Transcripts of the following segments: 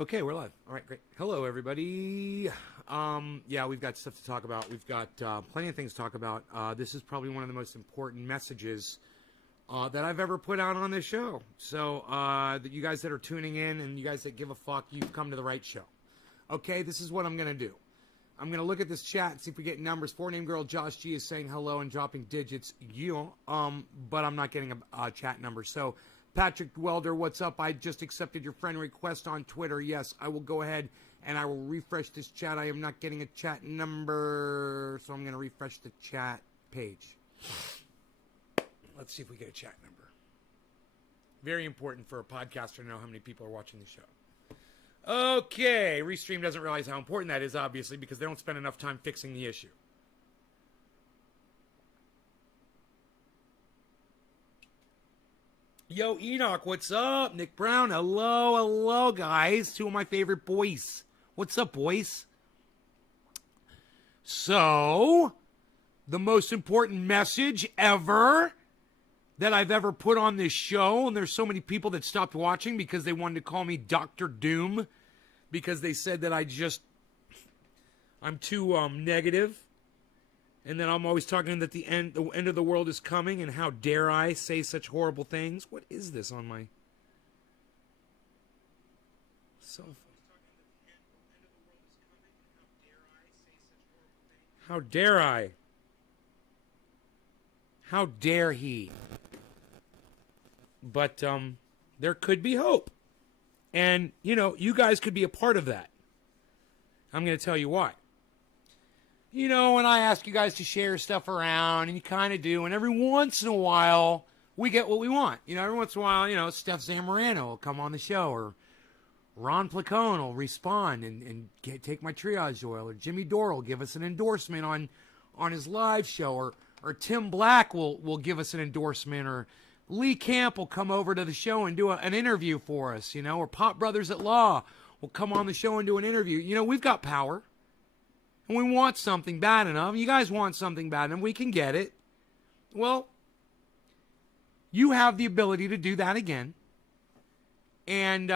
Okay, we're live. All right, great. Hello, everybody. Yeah, we've got stuff to talk about. We've got plenty of things to talk about. This is probably one of the most important messages that I've ever put out on this show. So, that you guys that are tuning in and you guys that give a fuck, you've come to the right show. Okay, this is what I'm going to do. I'm going to look at this chat and see if we get numbers. Four-name girl Josh G is saying hello and dropping digits. But I'm not getting a chat number. So, Patrick Welder, what's up? I just accepted your friend request on Twitter. Yes, I will go ahead and I will refresh this chat. I am not getting a chat number, so I'm going to refresh the chat page. Let's see if we get a chat number. Very important for a podcaster to know how many people are watching the show. Okay, Restream doesn't realize how important that is, obviously, because they don't spend enough time fixing the issue. Yo, Enoch, what's up? Nick Brown, hello, guys. Two of my favorite boys. What's up, boys? So, the most important message ever that I've ever put on this show, and there's so many people that stopped watching because they wanted to call me Dr. Doom, because they said that I'm too negative. And then I'm always talking that the end of the world is coming, and how dare I say such horrible things? What is this on my cell phone? How dare I? How dare he? But there could be hope. And, you guys could be a part of that. I'm going to tell you why. When I ask you guys to share stuff around, and you kind of do, and every once in a while, we get what we want. Every once in a while, Steph Zamorano will come on the show, or Ron Placone will respond and take my triage oil, or Jimmy Dore will give us an endorsement on his live show, or Tim Black will give us an endorsement, or Lee Camp will come over to the show and do an interview for us, or Pop Brothers at Law will come on the show and do an interview. We've got power. And we want something bad enough. You guys want something bad enough. We can get it. Well, you have the ability to do that again. And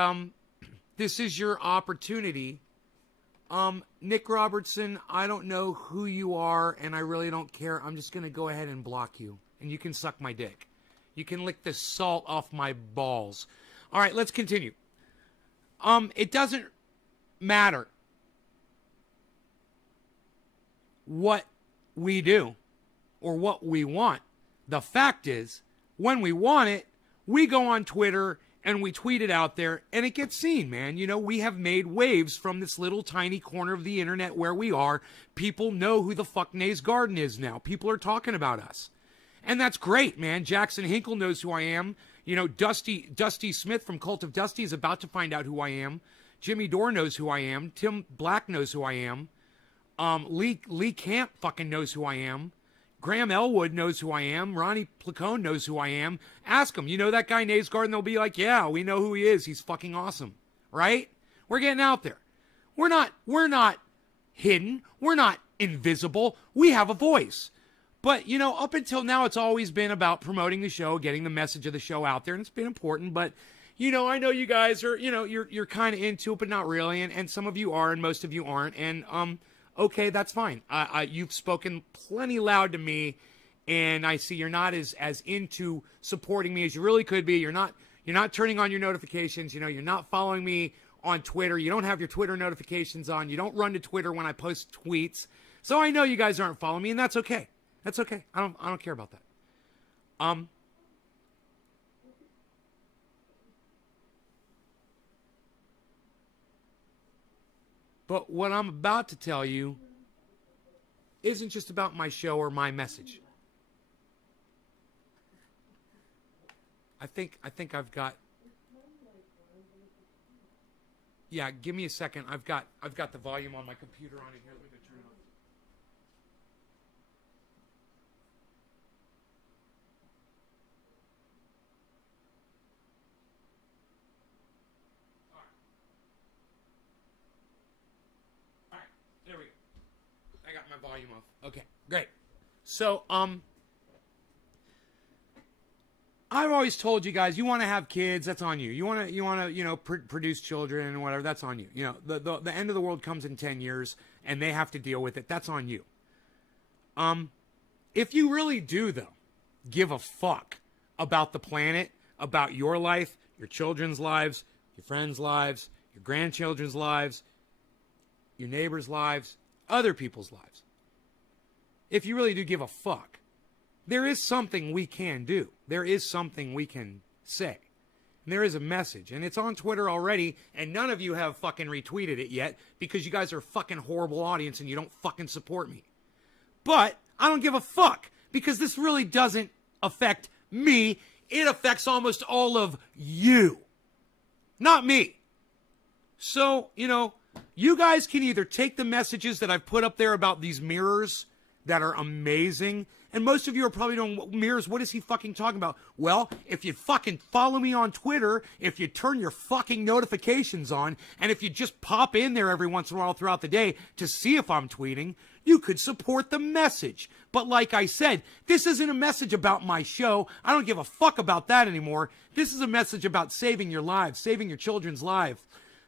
this is your opportunity. Nick Robertson, I don't know who you are, and I really don't care. I'm just going to go ahead and block you. And you can suck my dick. You can lick the salt off my balls. All right, let's continue. It doesn't matter what we do or what we want. The fact is, when we want it, we go on Twitter and we tweet it out there, and it gets seen, man. We have made waves from this little tiny corner of the internet where we are. People know who the fuck Nays Garden is now. People are talking about us. And that's great, man. Jackson Hinkle knows who I am. Dusty Smith from Cult of Dusty is about to find out who I am. Jimmy Dore knows who I am. Tim Black knows who I am. Lee Camp fucking knows who I am. Graham Elwood knows who I am. Ronnie Placone knows who I am. Ask him, that guy Nays Garden? They'll be like, yeah, we know who he is. He's fucking awesome. Right? We're getting out there. We're not hidden. We're not invisible. We have a voice. But, up until now, it's always been about promoting the show, getting the message of the show out there, and it's been important. But, I know you guys are, you're kind of into it, but not really. And some of you are, and most of you aren't. And, okay, that's fine. You've spoken plenty loud to me, and I see you're not as into supporting me as you really could be. You're not turning on your notifications. You're not following me on Twitter. You don't have your Twitter notifications on. You don't run to Twitter when I post tweets. So I know you guys aren't following me, and that's okay. That's okay. I don't care about that. But what I'm about to tell you isn't just about my show or my message. I think I've got. Yeah, give me a second. I've got the volume on my computer on it here. Let me go turn it on. All right, there we go. I got my volume off. Okay, great. So, I've always told you guys, you want to have kids, that's on you. You want to, produce children and whatever, that's on you. The end of the world comes in 10 years and they have to deal with it. That's on you. If you really do, though, give a fuck about the planet, about your life, your children's lives, your friends' lives, your grandchildren's lives, your neighbors' lives, other people's lives. If you really do give a fuck, there is something we can do. There is something we can say. And there is a message. And it's on Twitter already, and none of you have fucking retweeted it yet because you guys are a fucking horrible audience and you don't fucking support me. But I don't give a fuck because this really doesn't affect me. It affects almost all of you. Not me. So, you guys can either take the messages that I've put up there about these mirrors that are amazing. And most of you are probably doing mirrors. What is he fucking talking about? Well, if you fucking follow me on Twitter, if you turn your fucking notifications on, and if you just pop in there every once in a while throughout the day to see if I'm tweeting, you could support the message. But like I said, this isn't a message about my show. I don't give a fuck about that anymore. This is a message about saving your lives, saving your children's lives.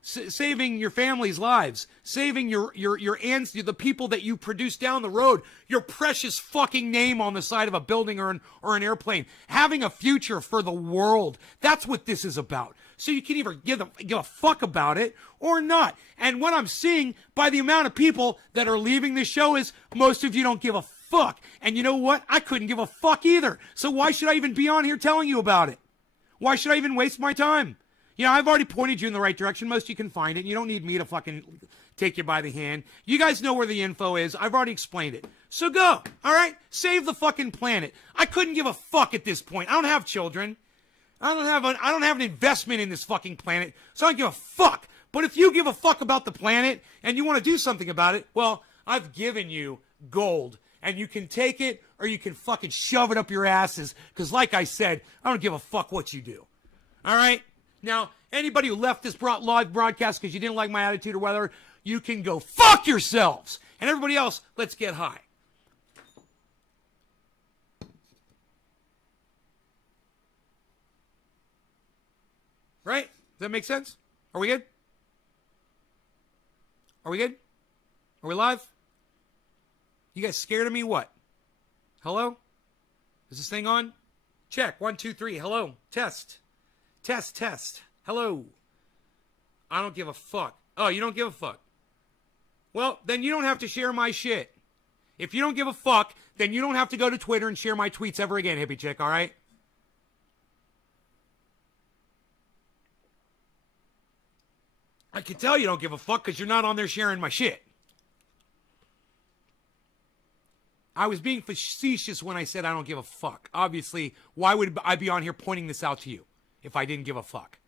Saving your family's lives, saving your the people that you produce down the road, your precious fucking name on the side of a building or an airplane, having a future for the world. That's what this is about. So you can either give a fuck about it or not. And what I'm seeing by the amount of people that are leaving this show is most of you don't give a fuck. And you know what? I couldn't give a fuck either. So why should I even be on here telling you about it? Why should I even waste my time? I've already pointed you in the right direction. Most of you can find it. And you don't need me to fucking take you by the hand. You guys know where the info is. I've already explained it. So go. All right? Save the fucking planet. I couldn't give a fuck at this point. I don't have children. I don't have an investment in this fucking planet. So I don't give a fuck. But if you give a fuck about the planet and you want to do something about it, well, I've given you gold. And you can take it or you can fucking shove it up your asses. Because like I said, I don't give a fuck what you do. All right? Now, anybody who left this live broadcast because you didn't like my attitude or whatever, you can go fuck yourselves. And everybody else, let's get high. Right? Does that make sense? Are we good? Are we good? Are we live? You guys scared of me? What? Hello? Is this thing on? Check. 1, 2, 3. Hello. Test. Test, test. Hello. I don't give a fuck. Oh, you don't give a fuck. Well, then you don't have to share my shit. If you don't give a fuck, then you don't have to go to Twitter and share my tweets ever again, hippie chick, all right? I can tell you don't give a fuck because you're not on there sharing my shit. I was being facetious when I said I don't give a fuck. Obviously, why would I be on here pointing this out to you if I didn't give a fuck?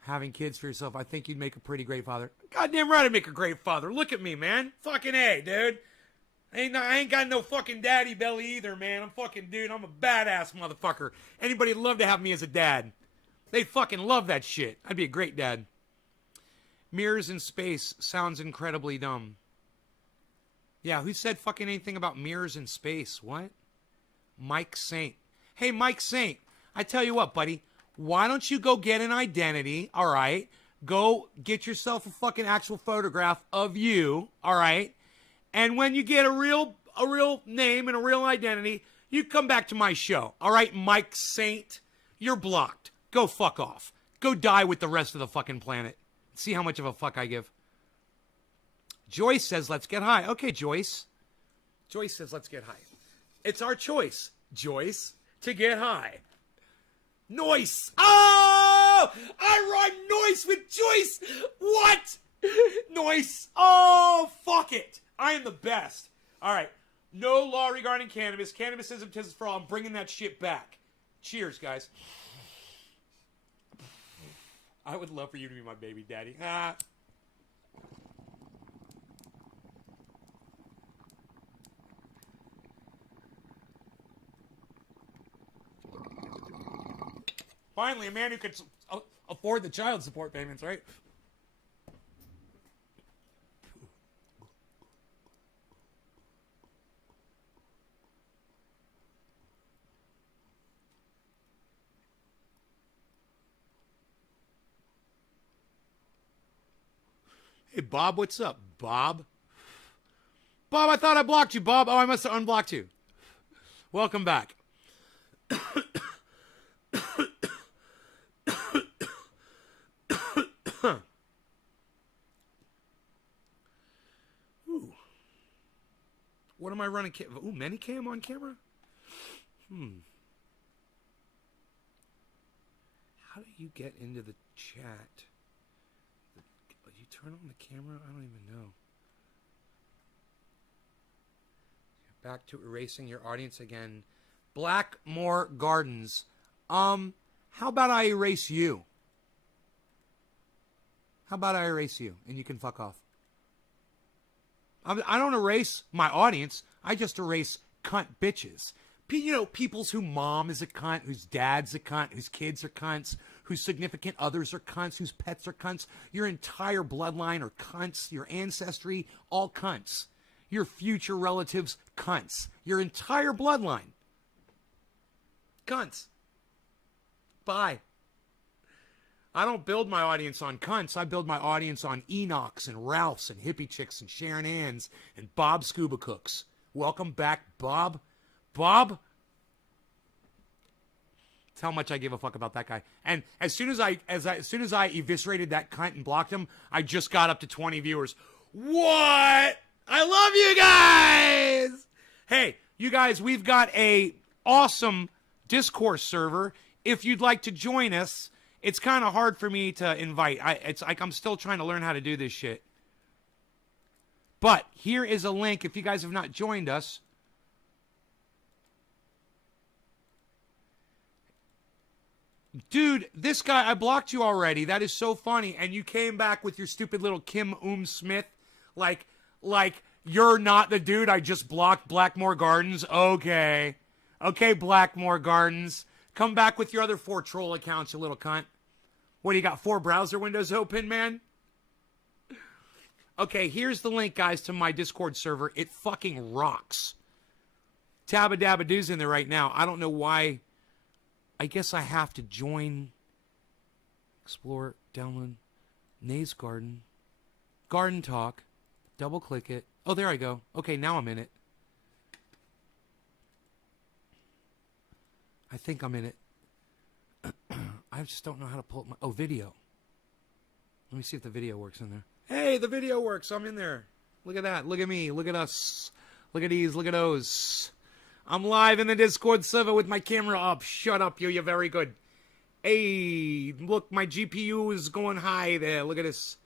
Having kids for yourself, I think you'd make a pretty great father. Goddamn right I'd make a great father. Look at me, man. Fucking A, dude. I ain't got no fucking daddy belly either, man. I'm a badass motherfucker. Anybody'd love to have me as a dad. They'd fucking love that shit. I'd be a great dad. Mirrors in space sounds incredibly dumb. Yeah, who said fucking anything about mirrors in space? What? Mike Saint. Hey, Mike Saint, I tell you what, buddy. Why don't you go get an identity, all right? Go get yourself a fucking actual photograph of you, all right? And when you get a real name and a real identity, you come back to my show, all right, Mike Saint? You're blocked. Go fuck off. Go die with the rest of the fucking planet. See how much of a fuck I give. Joyce says, let's get high. Okay, Joyce. Joyce says, let's get high. It's our choice, Joyce, to get high. Noise. Oh! I run noise with Joyce. What? Noise. Oh, fuck it. I am the best. All right. No law regarding cannabis. Cannabis isn't for all. I'm bringing that shit back. Cheers, guys. I would love for you to be my baby daddy. Ah. Finally, a man who could afford the child support payments, right? Hey, Bob, what's up, Bob? Bob, I thought I blocked you, Bob. Oh, I must have unblocked you. Welcome back. Ooh. What am I running? Ooh, Manycam on camera? How do you get into the chat? You turn on the camera? I don't even know. Back to erasing your audience again. Blackmore Gardens. How about I erase you? How about I erase you and you can fuck off? I don't erase my audience. I just erase cunt bitches. You know, people's whose mom is a cunt, whose dad's a cunt, whose kids are cunts, whose significant others are cunts, whose pets are cunts. Your entire bloodline are cunts. Your ancestry, all cunts. Your future relatives, cunts. Your entire bloodline, cunts. Bye. I don't build my audience on cunts. I build my audience on Enochs and Ralphs and hippie chicks and Sharon Ann's and Bob Scuba Cooks. Welcome back, Bob. Bob? That's how much I give a fuck about that guy. And as soon as I eviscerated that cunt and blocked him, I just got up to 20 viewers. What? I love you guys. Hey, you guys, we've got a awesome Discourse server. If you'd like to join us, it's kind of hard for me to invite. It's like I'm still trying to learn how to do this shit. But here is a link if you guys have not joined us. Dude, this guy, I blocked you already. That is so funny. And you came back with your stupid little Kim Smith. Like you're not the dude I just blocked. Blackmore Gardens. Okay, Blackmore Gardens. Come back with your other 4 troll accounts, you little cunt. What, you got 4 browser windows open, man? Okay, here's the link, guys, to my Discord server. It fucking rocks. Tabba Dabba Doo's in there right now. I don't know why. I guess I have to join. Explore, download, Nays Garden, Garden Talk, double click it. Oh, there I go. Okay, now I'm in it. I think I'm in it. I just don't know how to pull up my... Oh, video. Let me see if the video works in there. Hey, the video works. I'm in there. Look at that. Look at me. Look at us. Look at these. Look at those. I'm live in the Discord server with my camera up. Shut up, you. You're very good. Hey, look, my GPU is going high there. Look at this.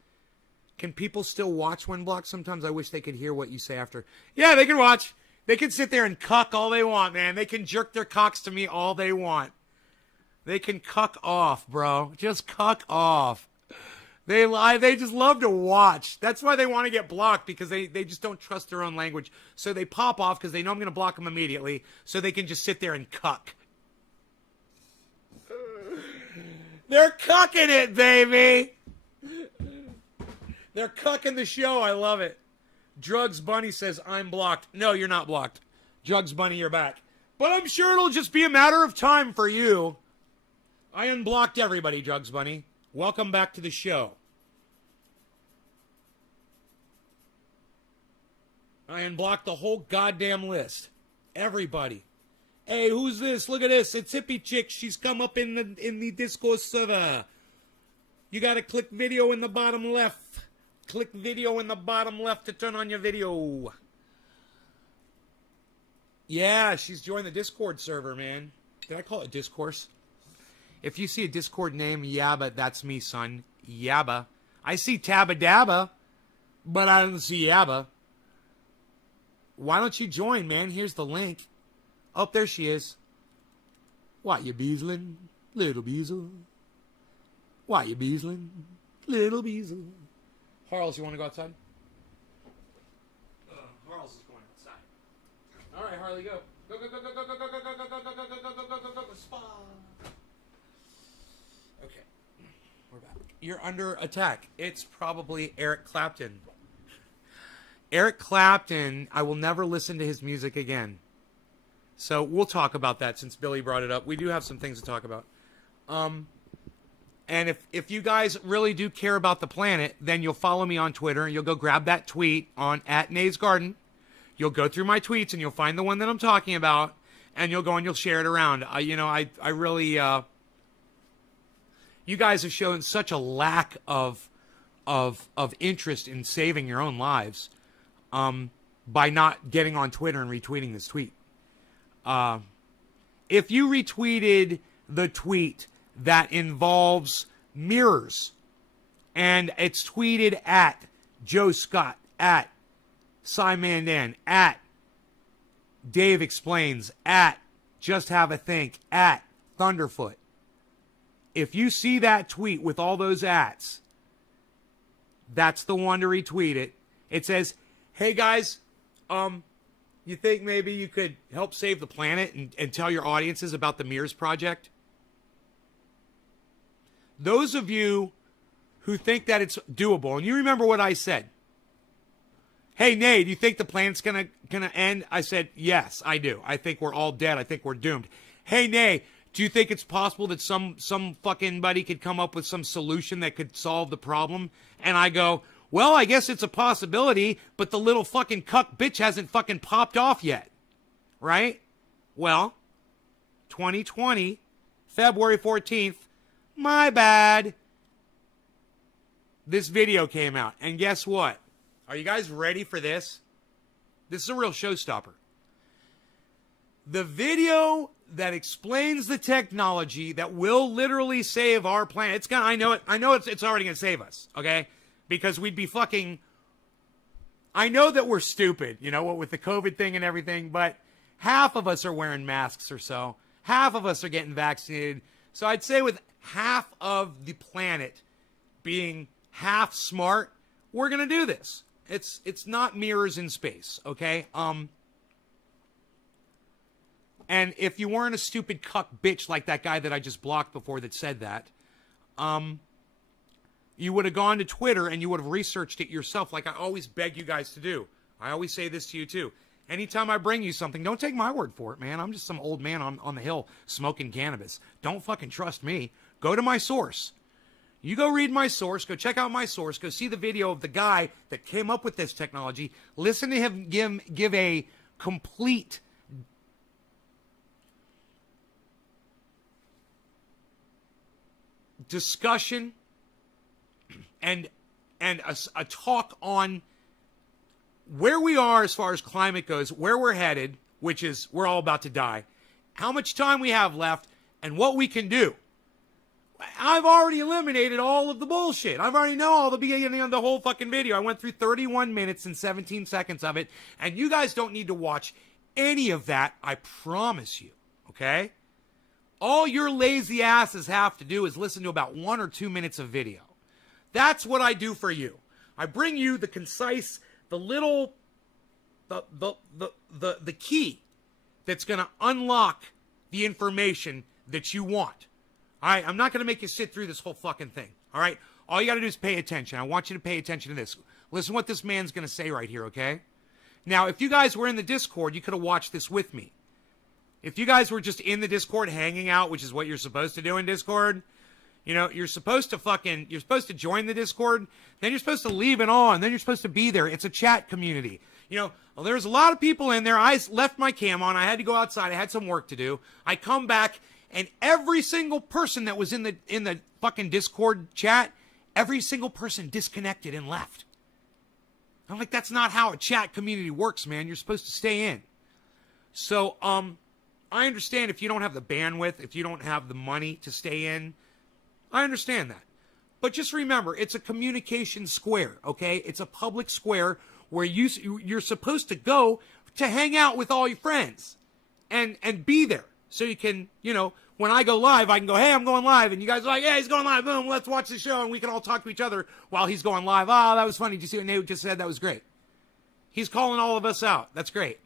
Can people still watch when blocked? Sometimes I wish they could hear what you say after. Yeah, they can watch. They can sit there and cuck all they want, man. They can jerk their cocks to me all they want. They can cuck off, bro. Just cuck off. They just love to watch. That's why they want to get blocked, because they just don't trust their own language. So they pop off because they know I'm going to block them immediately, so they can just sit there and cuck. They're cucking it, baby. They're cucking the show. I love it. Drugs Bunny says, I'm blocked. No, you're not blocked. Drugs Bunny, you're back. But I'm sure it'll just be a matter of time for you. I unblocked everybody, Drugs Bunny. Welcome back to the show. I unblocked the whole goddamn list. Everybody. Hey, who's this? Look at this. It's Hippie Chick. She's come up in the Discord server. You gotta click video in the bottom left. Click video in the bottom left to turn on your video. Yeah, she's joined the Discord server, man. Did I call it Discourse? If you see a Discord name, Yabba, that's me, son. Yabba. I see Tabba Dabba, but I don't see Yabba. Why don't you join, man? Here's the link. Oh, there she is. What, you beezling? Little beezle. What, you beezling? Little beezle. Harles, you want to go outside? Harles is going outside. All right, Harley, go. Go, go, go, go, go, go, go, go, go, go, go, go, go, go, go, go, go, go, spa. Okay, we're back. You're under attack. It's probably Eric Clapton. Eric Clapton, I will never listen to his music again. So we'll talk about that since Billy brought it up. We do have some things to talk about. And if you guys really do care about the planet, then you'll follow me on Twitter and you'll go grab that tweet on @NaysGarden. You'll go through my tweets and you'll find the one that I'm talking about, and you'll go and you'll share it around. I really, you guys have shown such a lack of interest in saving your own lives by not getting on Twitter and retweeting this tweet. If you retweeted the tweet that involves mirrors, and it's tweeted at Joe Scott, at Cy Mandan, at Dave Explains, at Just Have a Think, at Thunderfoot. If you see that tweet with all those ats, that's the one to retweet it. It says, hey guys, you think maybe you could help save the planet and tell your audiences about the Mirrors Project? Those of you who think that it's doable, and you remember what I said. Hey, Nay, do you think the planet's gonna end? I said, yes, I do. I think we're all dead. I think we're doomed. Hey, Nay, do you think it's possible that some fucking buddy could come up with some solution that could solve the problem? And I go, well, I guess it's a possibility, but the little fucking cuck bitch hasn't fucking popped off yet. Right? Well, 2020, February 14th, my bad. This video came out. And guess what? Are you guys ready for this? This is a real showstopper. The video that explains the technology that will literally save our planet. It's gonna. I know it's already gonna save us. Okay, because we'd be fucking. I know that we're stupid, you know, what with the COVID thing and everything, but half of us are wearing masks or so. Half of us are getting vaccinated. So I'd say with half of the planet being half smart, we're gonna do this. It's not mirrors in space, okay? And if you weren't a stupid cuck bitch like that guy that I just blocked before that said that, you would have gone to Twitter and you would have researched it yourself, like I always beg you guys to do. I always say this to you too. Anytime I bring you something, don't take my word for it, man. I'm just some old man on the hill smoking cannabis. Don't fucking trust me. Go to my source. You go read my source, go check out my source, go see the video of the guy that came up with this technology. Listen to him give a complete discussion and a talk on where we are as far as climate goes, where we're headed, which is we're all about to die, how much time we have left, and what we can do. I've already eliminated all of the bullshit. I've already know all the beginning of the whole fucking video. I went through 31 minutes and 17 seconds of it, and you guys don't need to watch any of that, I promise you, okay? All your lazy asses have to do is listen to about 1 or 2 minutes of video. That's what I do for you. I bring you the concise, the little, the key that's going to unlock the information that you want. All right, I'm not going to make you sit through this whole fucking thing. All right, all you got to do is pay attention. I want you to pay attention to this. Listen to what this man's going to say right here, okay? Now, if you guys were in the Discord, you could have watched this with me. If you guys were just in the Discord hanging out, which is what you're supposed to do in Discord, you know, you're supposed to join the Discord, then you're supposed to leave it on, then you're supposed to be there. It's a chat community. You know, well, there's a lot of people in there. I left my cam on. I had to go outside. I had some work to do. I come back, and every single person that was in the fucking Discord chat, every single person disconnected and left. I'm like, that's not how a chat community works, man. You're supposed to stay in. So, I understand if you don't have the bandwidth, if you don't have the money to stay in. I understand that. But just remember, it's a communication square, okay? It's a public square where you're supposed to go to hang out with all your friends and be there. So you can, you know, when I go live, I can go, hey, I'm going live. And you guys are like, hey, he's going live. Boom, let's watch the show. And we can all talk to each other while he's going live. Oh, that was funny. Did you see what Nate just said? That was great. He's calling all of us out. That's great.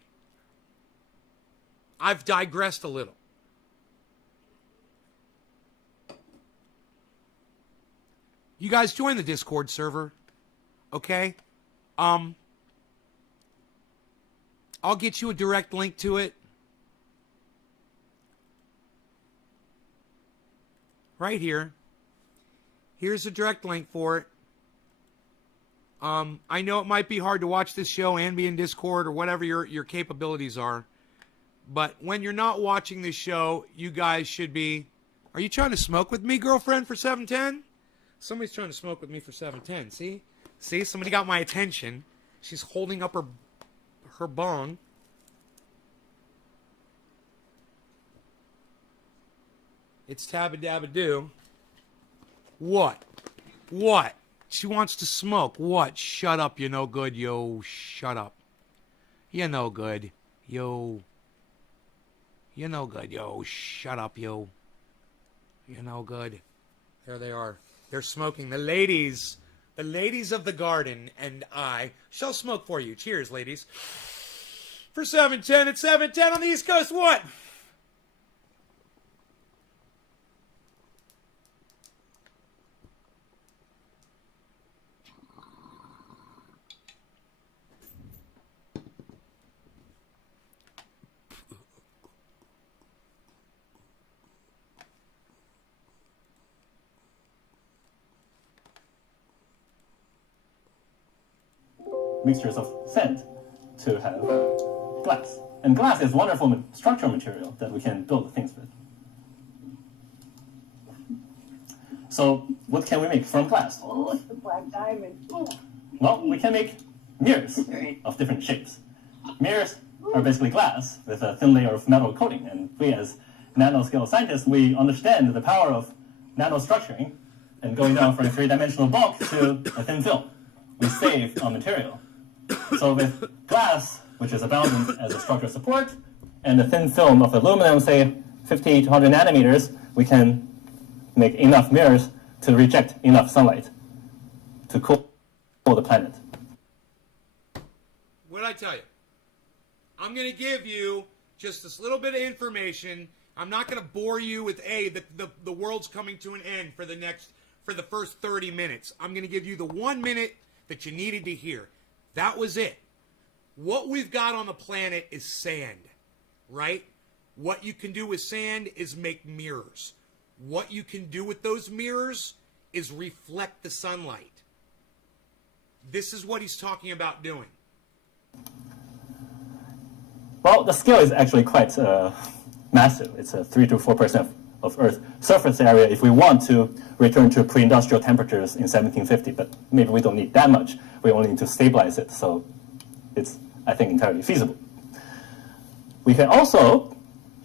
I've digressed a little. You guys join the Discord server, okay? I'll get you a direct link to it. Right here. Here's a direct link for it. I know it might be hard to watch this show and be in Discord or whatever your capabilities are. But when you're not watching this show, you guys should be... Are you trying to smoke with me, girlfriend, for 710? Somebody's trying to smoke with me for 710. See? See? Somebody got my attention. She's holding up her bong. It's tabba-dabba-doo. What? What? She wants to smoke. What? Shut up, you no good, yo. Shut up. You no good, yo. You no good, yo. Shut up, yo. You no good. There they are. They're smoking. The ladies of the garden and I shall smoke for you. Cheers, ladies. For 710, it's 710 on the East Coast. What? Mixtures of sand to have glass. And glass is a wonderful structural material that we can build things with. So what can we make from glass? Oh, it's the black diamond. Oh. Well, we can make mirrors of different shapes. Mirrors are basically glass with a thin layer of metal coating. And we as nanoscale scientists, we understand the power of nanostructuring and going down from a three-dimensional bulk to a thin film. We save on material. So with glass, which is abundant as a structural support, and a thin film of aluminum, say 50 to 100 nanometers, we can make enough mirrors to reject enough sunlight to cool the planet. What did I tell you? I'm going to give you just this little bit of information. I'm not going to bore you with the world's coming to an end for the first 30 minutes. I'm going to give you the 1 minute that you needed to hear. That was it. What we've got on the planet is sand, right? What you can do with sand is make mirrors. What you can do with those mirrors is reflect the sunlight. This is what he's talking about doing. Well, the scale is actually quite massive. It's 3 to 4% of Earth's surface area if we want to return to pre-industrial temperatures in 1750, but maybe we don't need that much. We only need to stabilize it, so it's, I think, entirely feasible. We can also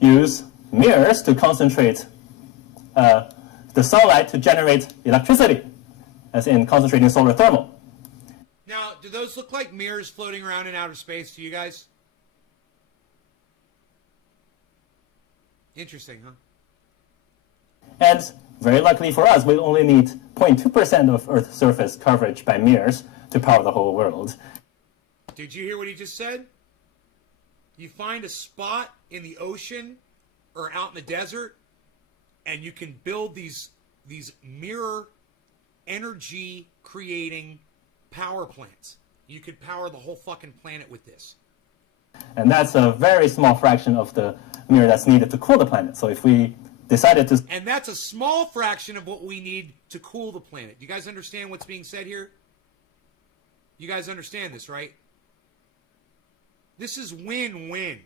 use mirrors to concentrate the sunlight to generate electricity, as in concentrating solar thermal. Now, do those look like mirrors floating around in outer space to you guys? Interesting, huh? And very luckily for us, we only need 0.2% of Earth's surface coverage by mirrors to power the whole world. Did you hear what he just said? You find a spot in the ocean or out in the desert, and you can build these mirror energy creating power plants. You could power the whole fucking planet with this. And that's a very small fraction of the mirror that's needed to cool the planet. So if we decided to... And that's a small fraction of what we need to cool the planet. Do you guys understand what's being said here? You guys understand this, right? This is win-win.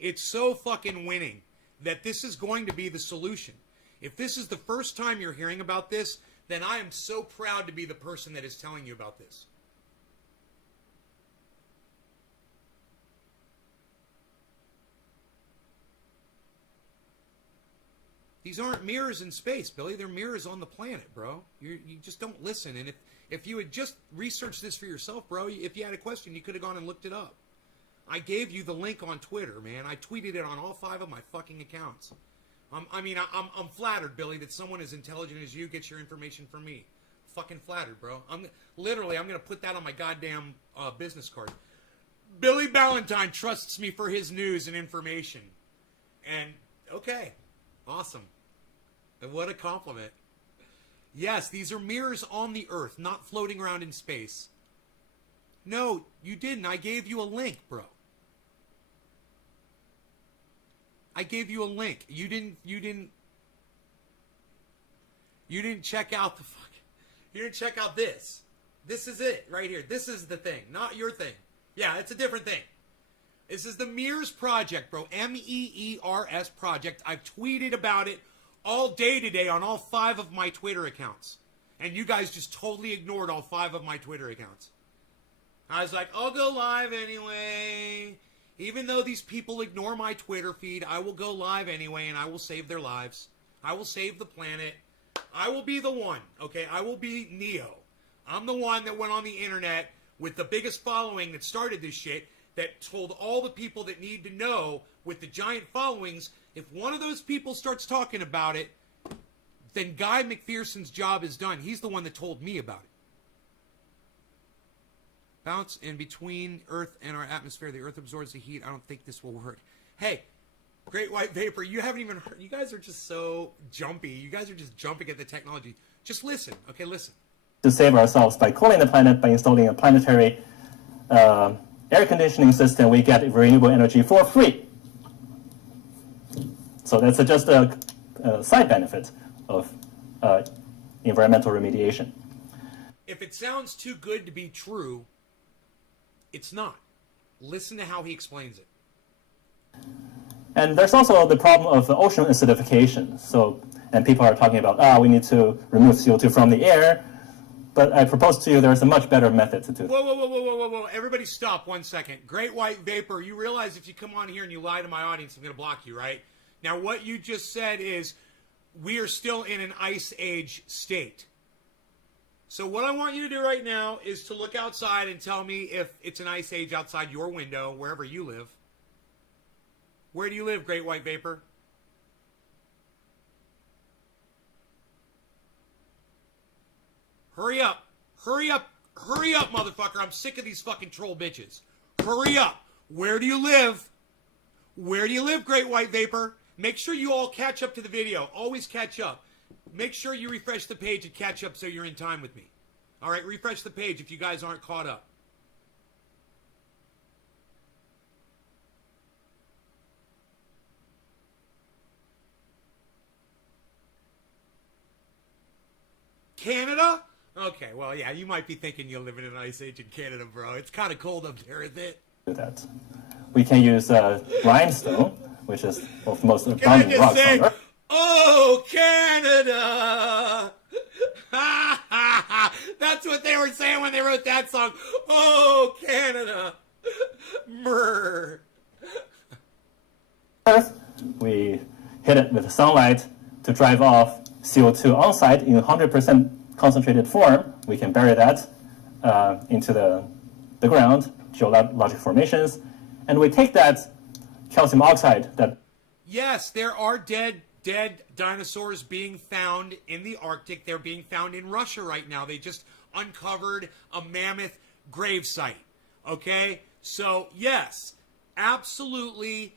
It's so fucking winning that this is going to be the solution. If this is the first time you're hearing about this, then I am so proud to be the person that is telling you about this. These aren't mirrors in space, Billy. They're mirrors on the planet, bro. You just don't listen. And if you had just researched this for yourself, bro, if you had a question, you could have gone and looked it up. I gave you the link on Twitter, man. I tweeted it on all 5 of my fucking accounts. I'm flattered, Billy, that someone as intelligent as you gets your information from me. Fucking flattered, bro. I'm going to put that on my goddamn business card. Billy Ballantyne trusts me for his news and information. And, okay. Awesome. And what a compliment. Yes, these are mirrors on the Earth, not floating around in space. No, you didn't. I gave you a link, bro. I gave you a link. You didn't check out the fucking... You're going to check out this. This is it right here. This is the thing, not your thing. Yeah, it's a different thing. This is the Mears Project, bro. MEERS Project. I've tweeted about it all day today on all 5 of my Twitter accounts. And you guys just totally ignored all 5 of my Twitter accounts. I was like, I'll go live anyway. Even though these people ignore my Twitter feed, I will go live anyway, and I will save their lives. I will save the planet. I will be the one, okay? I will be Neo. I'm the one that went on the internet with the biggest following that started this shit, that told all the people that need to know with the giant followings, if one of those people starts talking about it, then Guy McPherson's job is done. He's the one that told me about it. Bounce in between Earth and our atmosphere. The Earth absorbs the heat. I don't think this will work. Hey, Great White Vapor, you haven't even heard. You guys are just so jumpy. You guys are just jumping at the technology. Just listen. Okay, listen. To save ourselves by cooling the planet by installing a planetary air conditioning system, we get renewable energy for free. So that's just a side benefit of environmental remediation. If it sounds too good to be true, it's not. Listen to how he explains it. And there's also the problem of ocean acidification. And people are talking about, we need to remove CO2 from the air. But I propose to you there's a much better method to do that. Whoa. Everybody stop 1 second. Great White Vapor, you realize if you come on here and you lie to my audience, I'm going to block you, right? Now, what you just said is we are still in an ice age state. So what I want you to do right now is to look outside and tell me if it's an ice age outside your window, wherever you live. Where do you live, Great White Vapor? Hurry up, motherfucker. I'm sick of these fucking troll bitches. Hurry up. Where do you live? Where do you live, Great White Vapor? Make sure you all catch up to the video. Always catch up. Make sure you refresh the page and catch up so you're in time with me. All right, refresh the page if you guys aren't caught up. Canada? Okay, well, yeah, you might be thinking you're living in an ice age in Canada, bro. It's kind of cold up there, isn't it? Do that. We can use limestone, which is one of the most Can I abundant just rocks say, on Earth. oh, Canada! That's what they were saying when they wrote that song. Oh, Canada! Brr. Earth, we hit it with sunlight to drive off CO2 on site in 100% concentrated form. We can bury that into the ground, geologic formations, and we take that calcium oxide that. Yes, there are dead dinosaurs being found in the Arctic. They're being found in Russia right now. They just uncovered a mammoth gravesite. Okay? So, yes, absolutely,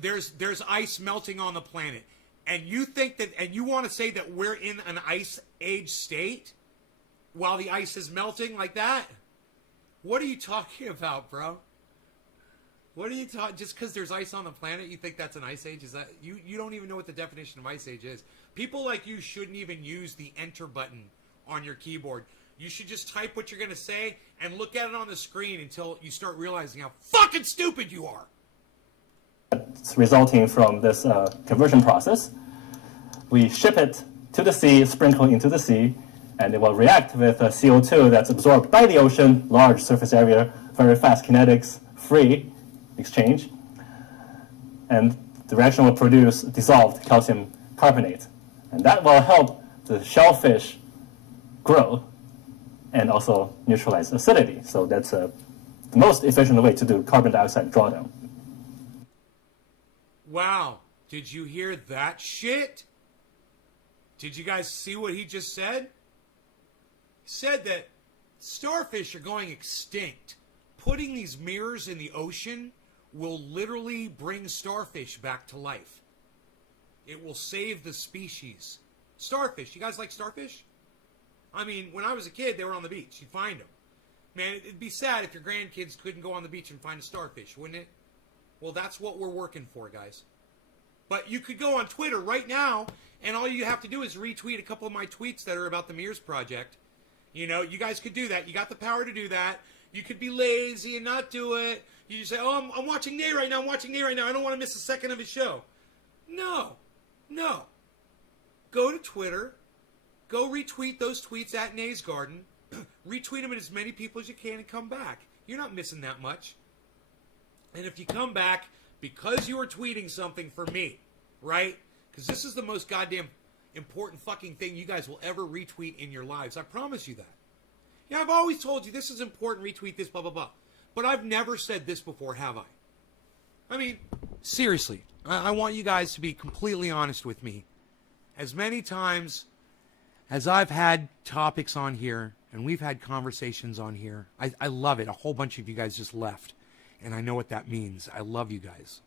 there's ice melting on the planet. And you think that, and you want to say that we're in an ice age state while the ice is melting like that? What are you talking about, bro? What are you talking? Just because there's ice on the planet, you think that's an ice age? Is that you don't even know what the definition of ice age is? People like you shouldn't even use the enter button on your keyboard. You should just type what you're going to say and look at it on the screen until you start realizing how fucking stupid you are. It's resulting from this conversion process. We ship it to the sea, sprinkle into the sea, and it will react with CO2 that's absorbed by the ocean, large surface area, very fast kinetics, free exchange. And the reaction will produce dissolved calcium carbonate. And that will help the shellfish grow and also neutralize acidity. So that's the most efficient way to do carbon dioxide drawdown. Wow. Did you hear that shit? Did you guys see what he just said? He said that starfish are going extinct. Putting these mirrors in the ocean will literally bring starfish back to life. It will save the species. Starfish. You guys like starfish? I mean, when I was a kid, they were on the beach. You'd find them. Man, it'd be sad if your grandkids couldn't go on the beach and find a starfish, wouldn't it? Well, that's what we're working for, guys. But you could go on Twitter right now, and all you have to do is retweet a couple of my tweets that are about the Mears Project. You know, you guys could do that. You got the power to do that. You could be lazy and not do it. You just say, oh, I'm watching Nate right now. I'm watching Nate right now. I don't want to miss a second of his show. No. Go to Twitter. Go retweet those tweets at Nays Garden. Retweet them at as many people as you can and come back. You're not missing that much. And if you come back because you are tweeting something for me, right? Because this is the most goddamn important fucking thing you guys will ever retweet in your lives. I promise you that. Yeah, I've always told you this is important, retweet this, blah, blah, blah. But I've never said this before, have I? I mean, seriously, I want you guys to be completely honest with me. As many times as I've had topics on here, and we've had conversations on here, I love it. A whole bunch of you guys just left, and I know what that means. I love you guys.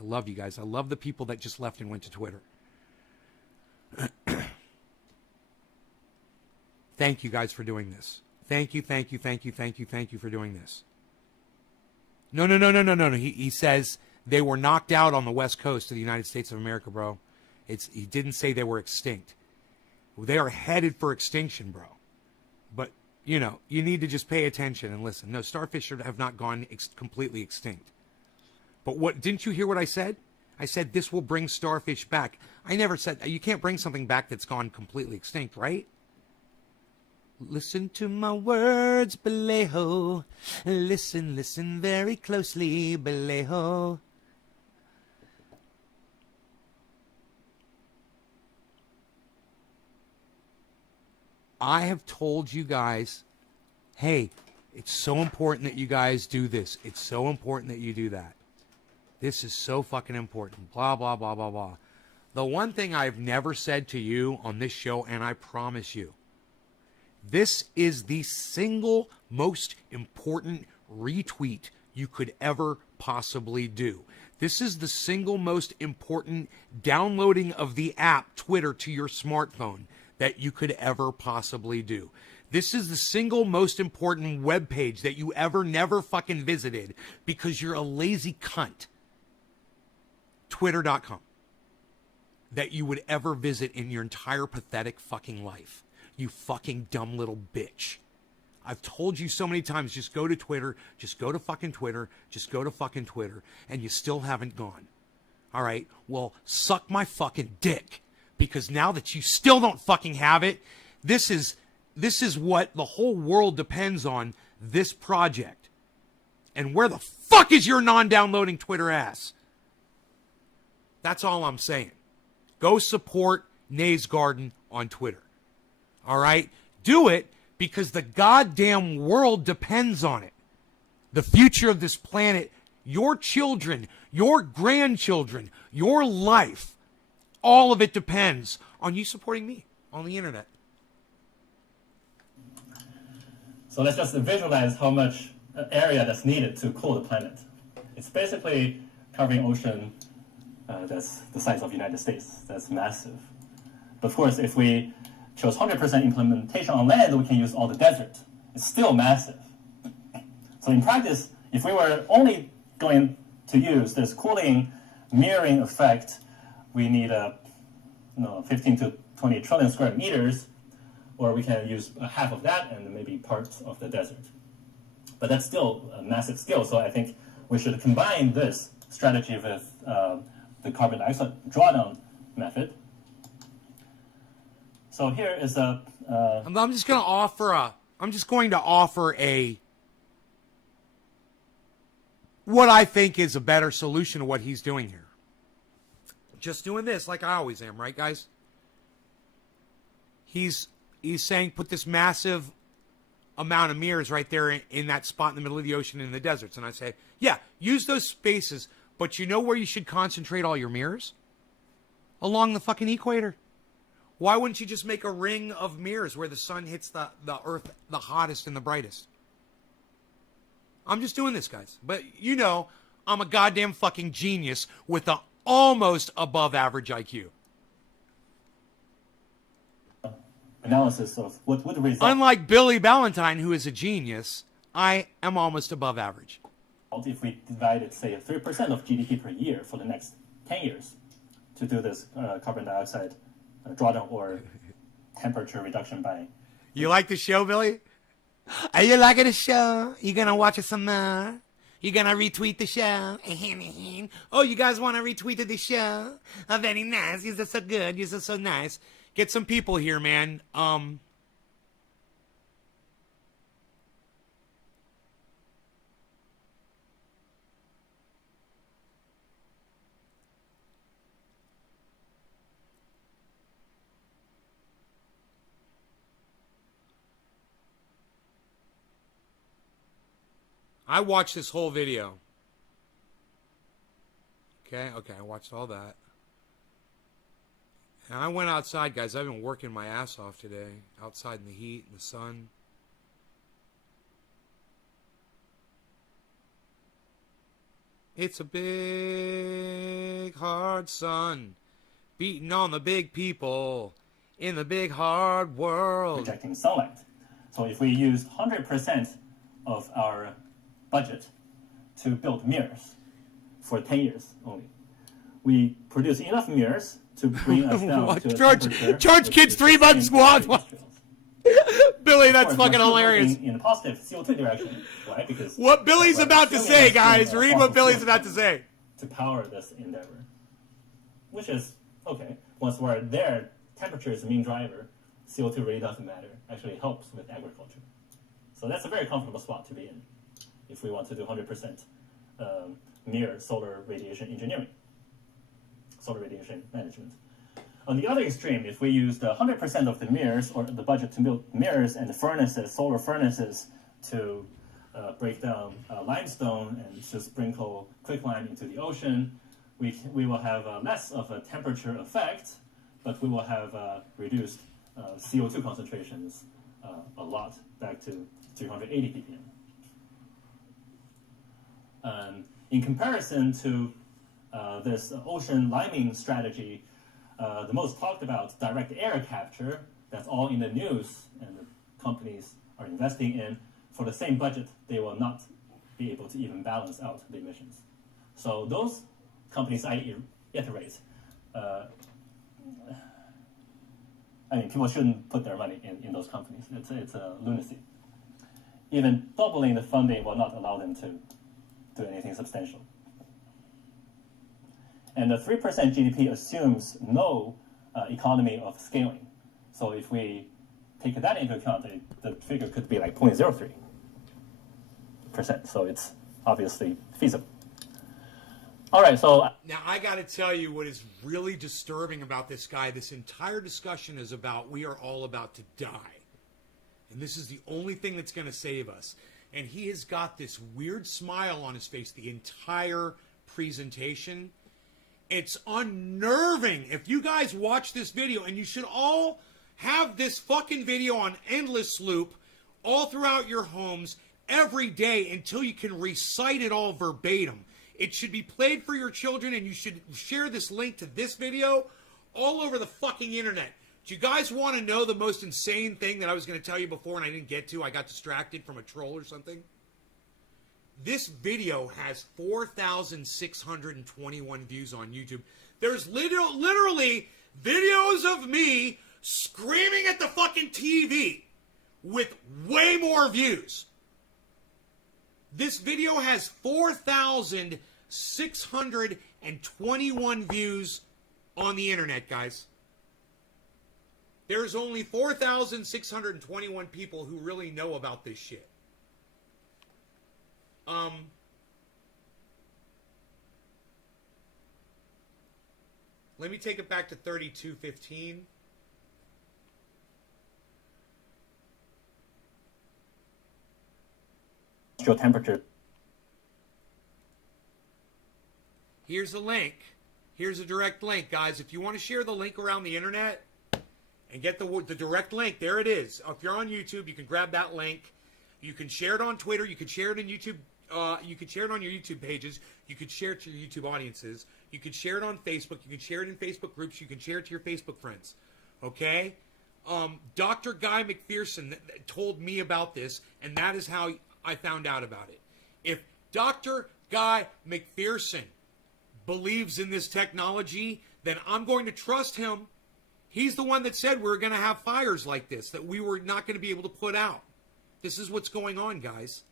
I love you guys. I love the people that just left and went to Twitter. Thank you guys for doing this. Thank you for doing this. No. He says they were knocked out on the west coast of the United States of America, bro. He didn't say they were extinct. They are headed for extinction, bro. But, you know, you need to just pay attention and listen. No, starfish have not gone completely extinct. But what, didn't you hear what I said? I said this will bring starfish back. I never said, you can't bring something back that's gone completely extinct, right? Listen to my words, Belejo. Listen very closely, Belejo. I have told you guys, hey, it's so important that you guys do this. It's so important that you do that. This is so fucking important. Blah, blah, blah, blah, blah. The one thing I've never said to you on this show, and I promise you, this is the single most important retweet you could ever possibly do. This is the single most important downloading of the app Twitter to your smartphone that you could ever possibly do. This is the single most important web page that you never fucking visited because you're a lazy cunt. Twitter.com. That you would ever visit in your entire pathetic fucking life. You fucking dumb little bitch. I've told you so many times, just go to Twitter, just go to fucking Twitter, just go to fucking Twitter, and you still haven't gone. All right? Well, suck my fucking dick. Because now that you still don't fucking have it, this is what the whole world depends on, this project. And where the fuck is your non-downloading Twitter ass? That's all I'm saying. Go support Nays Garden on Twitter. All right? Do it because the goddamn world depends on it. The future of this planet, your children, your grandchildren, your life, all of it depends on you supporting me on the internet. So let's just visualize how much area that's needed to cool the planet. It's basically covering ocean that's the size of the United States. That's massive. But of course, if we chose 100% implementation on land, we can use all the desert. It's still massive. So in practice, if we were only going to use this cooling mirroring effect, we need 15 to 20 trillion square meters, or we can use half of that and maybe parts of the desert. But that's still a massive scale, so I think we should combine this strategy with the carbon dioxide drawdown method. So here is a... I'm just going to offer what I think is a better solution to what he's doing here. Just doing this like I always am, right, guys? He's saying put this massive amount of mirrors right there in that spot in the middle of the ocean in the deserts. And I say, yeah, use those spaces, but you know where you should concentrate all your mirrors? Along the fucking equator. Why wouldn't you just make a ring of mirrors where the sun hits the earth the hottest and the brightest? I'm just doing this, guys. But you know, I'm a goddamn fucking genius with a almost above average IQ. Analysis of what would result. Unlike Billy Ballantyne, who is a genius, I am almost above average. If we divided, say, 3% of GDP per year for the next 10 years, to do this carbon dioxide drawdown or temperature reduction by. You like the show, Billy? Are you liking the show? You gonna watch it some more? You gonna retweet the show? Oh, you guys want to retweet the show? Oh, very nice. You're so good. You're so nice. Get some people here, man. I watched this whole video. Okay, I watched all that. And I went outside, guys. I've been working my ass off today. Outside in the heat and the sun. It's a big, hard sun beating on the big people in the big, hard world. Projecting sunlight. So if we use 100% of our budget to build mirrors for 10 years only, we produce enough mirrors to bring us down to George Kids $3 squad. Billy, that's fucking hilarious. In a positive CO2 direction, right? Because what Billy's about to say, guys. Read what Billy's about to say. To power this endeavor, which is okay. Once we're there, temperature is the main driver. CO2 really doesn't matter. Actually, it helps with agriculture. So that's a very comfortable spot to be in if we want to do 100% near solar radiation engineering, solar radiation management. On the other extreme, if we use the 100% of the mirrors or the budget to build mirrors and the furnaces, solar furnaces, to break down limestone and to sprinkle quicklime into the ocean, we will have less of a temperature effect, but we will have reduced CO2 concentrations a lot, back to 380 ppm. In comparison to this ocean liming strategy, the most talked about direct air capture, that's all in the news and the companies are investing in, for the same budget, they will not be able to even balance out the emissions. So those companies, I iterate, I mean, people shouldn't put their money in those companies. It's a lunacy. Even doubling the funding will not allow them to do anything substantial. And the 3% GDP assumes no economy of scaling. So if we take that into account, the figure could be like 0.03%. So it's obviously feasible. All right, so now I got to tell you what is really disturbing about this guy. This entire discussion is about we are all about to die. And this is the only thing that's going to save us. And he has got this weird smile on his face the entire presentation. It's unnerving. If you guys watch this video, and you should all have this fucking video on endless loop all throughout your homes every day until you can recite it all verbatim. It should be played for your children, and you should share this link to this video all over the fucking internet. Do you guys want to know the most insane thing that I was going to tell you before and I didn't get to? I got distracted from a troll or something. This video has 4,621 views on YouTube. There's literally videos of me screaming at the fucking TV with way more views. This video has 4,621 views on the internet, guys. There's only 4,621 people who really know about this shit. Let me take it back to 3215. Temperature. Here's a link. Here's a direct link, guys. If you want to share the link around the internet and get the direct link, there it is. If you're on YouTube, you can grab that link. You can share it on Twitter. You can share it on YouTube. You can share it on your YouTube pages. You could share it to your YouTube audiences. You could share it on Facebook. You can share it in Facebook groups. You can share it to your Facebook friends. Okay? Dr. Guy McPherson told me about this, and that is how I found out about it. If Dr. Guy McPherson believes in this technology, then I'm going to trust him. He's the one that said we were going to have fires like this, that we were not going to be able to put out. This is what's going on, guys.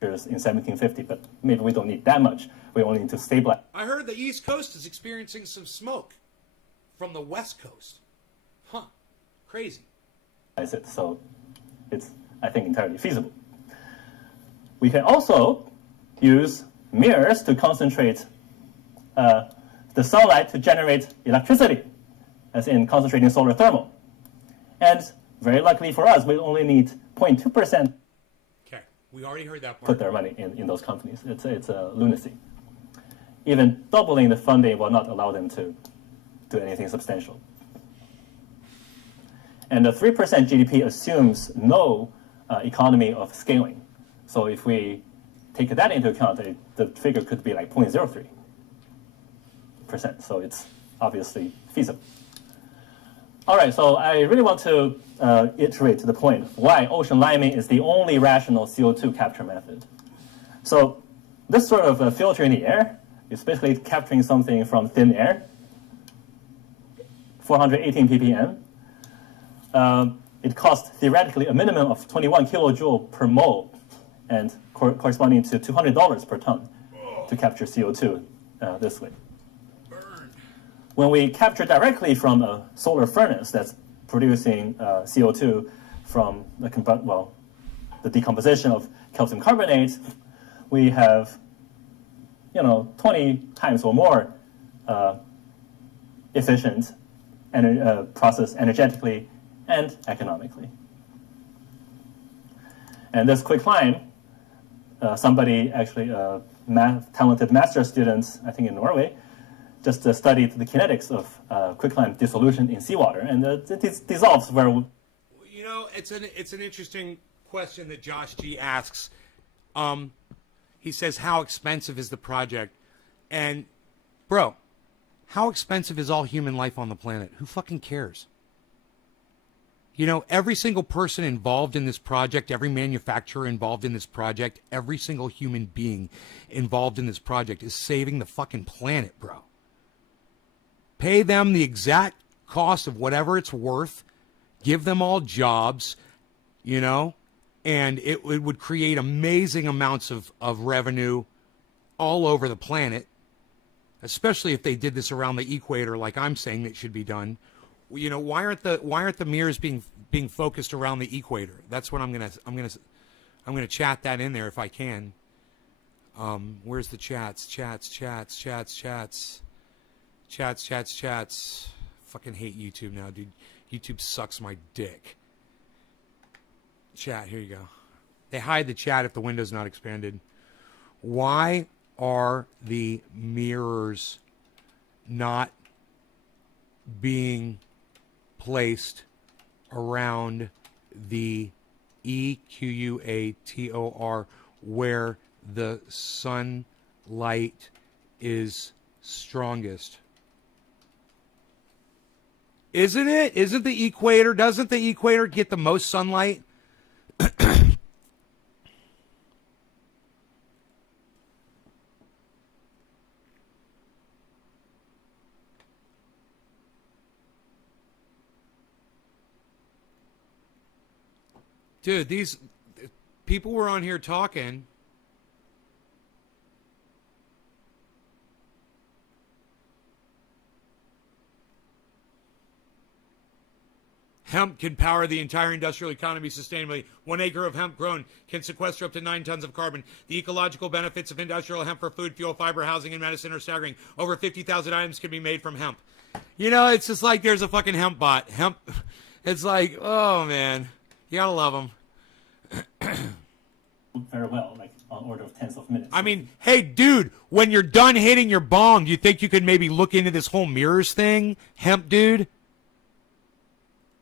In 1750, but maybe we don't need that much. We only need to stabilize I heard the East Coast is experiencing some smoke from the West Coast. Huh. Crazy. it, so it's, I think, entirely feasible. We can also use mirrors to concentrate the sunlight to generate electricity, as in concentrating solar thermal. And very luckily for us, we only need 0.2%. Okay, we already heard that part. Put their money in those companies. It's a lunacy. Even doubling the funding will not allow them to do anything substantial. And the 3% GDP assumes no economy of scaling. So if we take that into account, the figure could be like 0.03%. So it's obviously feasible. All right, so I really want to iterate to the point why ocean liming is the only rational CO2 capture method. So this sort of filter in the air is basically capturing something from thin air, 418 ppm. It costs theoretically a minimum of 21 kilojoule per mole, and corresponding to $200 per ton to capture CO2 this way. When we capture directly from a solar furnace that's producing CO2 from the decomposition of calcium carbonate, we have 20 times or more efficient process energetically and economically. And this quicklime, somebody actually, talented master students, I think in Norway, just studied the kinetics of quicklime dissolution in seawater, and it dissolves very. It's an interesting question that Josh G asks. He says, "How expensive is the project?" And, bro, how expensive is all human life on the planet? Who fucking cares? Every single person involved in this project, every manufacturer involved in this project, every single human being involved in this project is saving the fucking planet, bro. Pay them the exact cost of whatever it's worth. Give them all jobs, and it would create amazing amounts of revenue all over the planet, especially if they did this around the equator like I'm saying it should be done. Why aren't the mirrors being focused around the equator? That's what I'm gonna chat that in there if I can. Where's the chats? Chats. Fucking hate YouTube now, dude. YouTube sucks my dick. Chat, here you go. They hide the chat if the window's not expanded. Why are the mirrors not being placed around the equator where the sunlight is strongest? Isn't it? Isn't the equator, doesn't the equator get the most sunlight? Dude, these people were on here talking. Hemp can power the entire industrial economy sustainably. 1 acre of hemp grown can sequester up to 9 tons of carbon. The ecological benefits of industrial hemp for food, fuel, fiber, housing, and medicine are staggering. Over 50,000 items can be made from hemp. It's just like there's a fucking hemp bot. Hemp, it's like, oh, man. You gotta love them. Very well, like on order of tens of minutes. I mean, hey, dude, when you're done hitting your bong, do you think you could maybe look into this whole mirrors thing, hemp dude?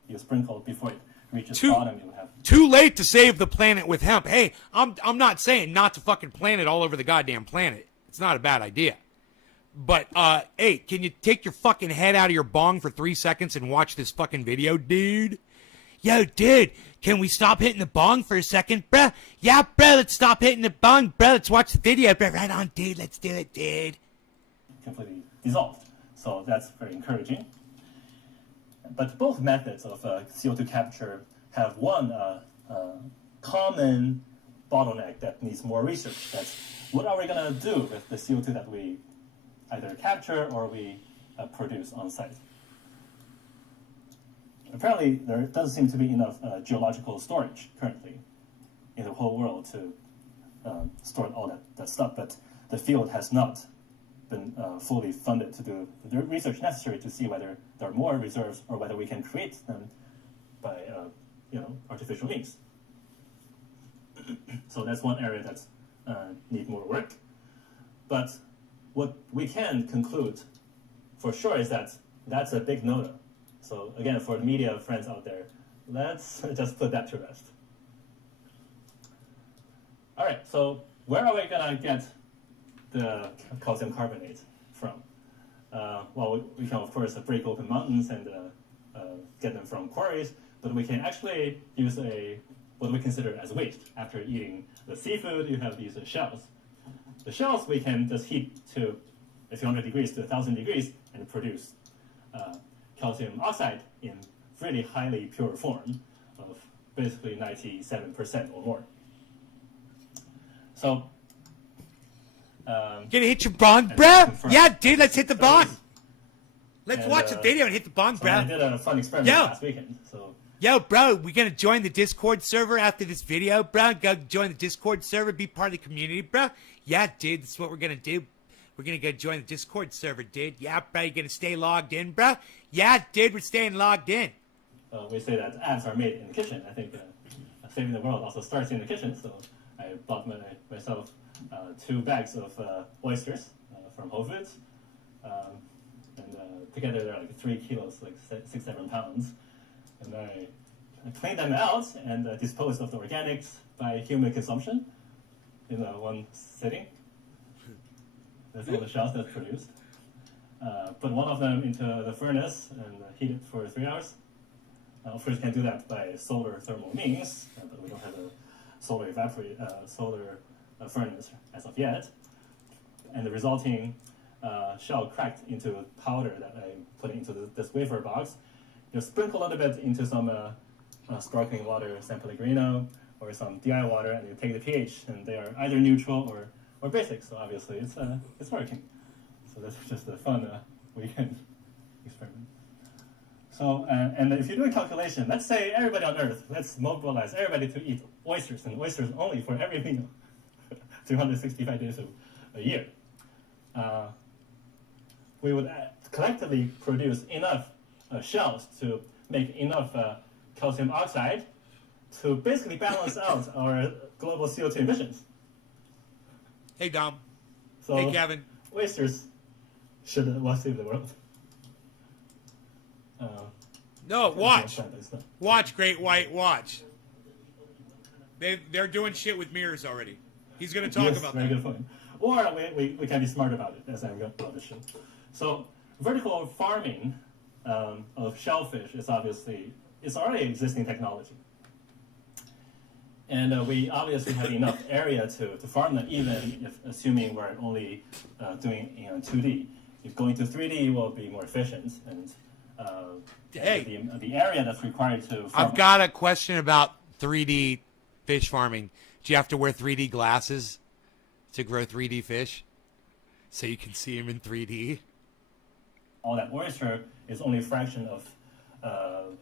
You sprinkle before it reaches bottom, you have. Too late to save the planet with hemp. Hey, I'm not saying not to fucking plant it all over the goddamn planet. It's not a bad idea. But, hey, can you take your fucking head out of your bong for 3 seconds and watch this fucking video, dude? Yo, dude, can we stop hitting the bong for a second, bruh? Yeah, bruh, let's stop hitting the bong, bruh. Let's watch the video, bruh. Right on, dude. Let's do it, dude. Completely dissolved. So that's very encouraging. But both methods of CO2 capture have one common bottleneck that needs more research. That's what are we going to do with the CO2 that we either capture or we produce on site? Apparently, there doesn't seem to be enough geological storage currently in the whole world to store all that stuff, but the field has not been fully funded to do the research necessary to see whether there are more reserves or whether we can create them by artificial means. So that's one area that needs more work. But what we can conclude for sure is that that's a big no-no. So again, for the media friends out there, let's just put that to rest. All right, so where are we going to get the calcium carbonate from? Well, we can, of course, break open mountains and get them from quarries, but we can actually use what we consider as waste. After eating the seafood, you have these shells. The shells we can just heat to a few hundred degrees to 1,000 degrees and produce calcium oxide in really highly pure form of basically 97% or more. So, Gonna hit your bong, bruh? Yeah, dude, let's hit the bong. Let's watch the video and hit the bong, so bruh. I did a fun experiment last weekend. So Yo, bro, we gonna join the Discord server after this video, bro? Go join the Discord server, be part of the community, bro? Yeah, dude, that's what we're gonna do. We're gonna go join the Discord server, dude. Yeah, bro, you gonna stay logged in, bro? Yeah, dude, we're staying logged in. we say that abs are made in the kitchen. I think saving the world also starts in the kitchen. So I bought myself 2 bags of oysters from Whole Foods. And together they're like 3 kilos, like 6-7 pounds. And I cleaned them out and disposed of the organics by human consumption in one sitting. That's all the shells that's produced. Put one of them into the furnace and heat it for 3 hours. Of course, you can do that by solar thermal means, but we don't have a solar furnace as of yet. And the resulting shell cracked into powder that I put into this wafer box. You sprinkle a little bit into some sparkling water, San Pellegrino, or some DI water, and you take the pH, and they are either neutral or basic. So obviously, it's working. So that's just a fun weekend experiment. So, and if you do a calculation, let's say everybody on Earth, let's mobilize everybody to eat oysters, and oysters only for every meal, 365 days a year. We would collectively produce enough shells to make enough calcium oxide to basically balance out our global CO2 emissions. Hey, Dom. So Hey, Kevin. Oysters should save the world. No, watch. Watch, Great White, watch. They're doing shit with mirrors already. He's going to talk about very that. good point. Or we can be smart about it, as I'm going to the show. So vertical farming of shellfish is already existing technology. And we obviously have enough area to farm them, even if assuming we're only doing 2D. If going to 3D will be more efficient, and the area that's required to farm. I've got a question about 3D fish farming. Do you have to wear 3D glasses to grow 3D fish so you can see them in 3D? All that oyster is only a fraction of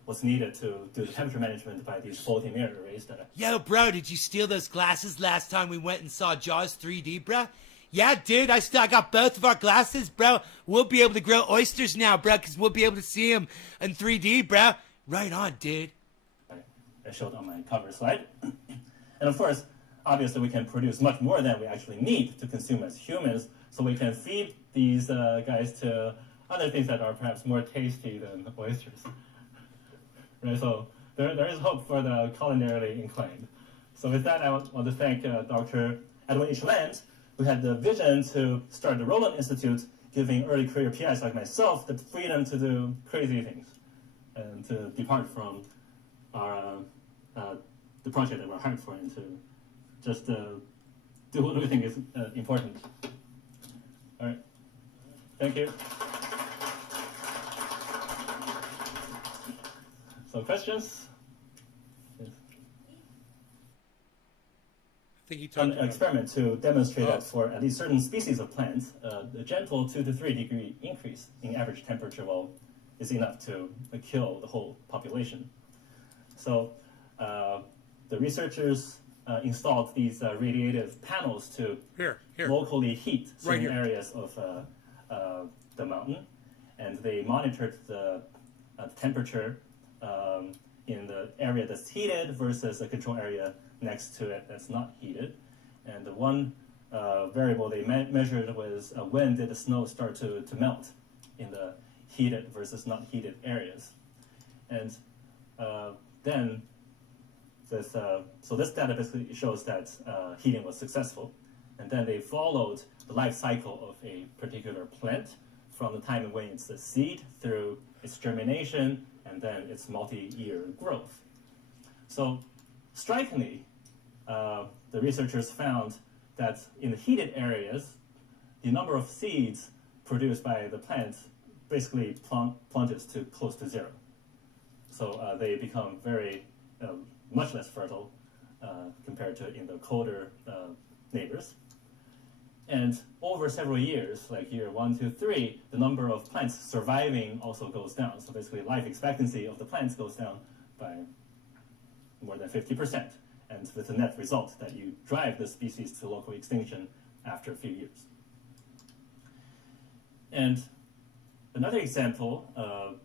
what's needed to do the temperature management by these floating mirror arrays. Yo, bro, did you steal those glasses last time we went and saw Jaws 3D, bro? Yeah, dude, I got both of our glasses, bro. We'll be able to grow oysters now, bro, because we'll be able to see them in 3D, bro. Right on, dude. I showed on my cover slide. And of course, obviously we can produce much more than we actually need to consume as humans, so we can feed these guys to other things that are perhaps more tasty than oysters. Right, so there is hope for the culinarily inclined. So with that, I want to thank Dr. Edwin H. Land, who had the vision to start the Roland Institute, giving early career PIs like myself the freedom to do crazy things and to depart from our the project that we're hired for and to just do what we think is important. All right. Thank you. So questions? Yes. I think he talked An about experiment to demonstrate Oh. that for at least certain species of plants, the gentle 2 to 3 degree increase in average temperature is enough to kill the whole population. So the researchers installed these radiative panels to Here. locally heat certain here. areas of the mountain, and they monitored the temperature in the area that's heated versus the control area next to it that's not heated. And the one variable they measured was when did the snow start to melt in the heated versus not heated areas. And then so this data basically shows that heating was successful. And then they followed the life cycle of a particular plant from the time when it's a seed through its germination and then its multi-year growth. So strikingly, the researchers found that in the heated areas, the number of seeds produced by the plant basically plunges to close to zero. So they become very much less fertile compared to in the colder neighbors. And over several years, like year 1, 2, 3, the number of plants surviving also goes down. So basically life expectancy of the plants goes down by more than 50%. And with the net result that you drive the species to local extinction after a few years. And another example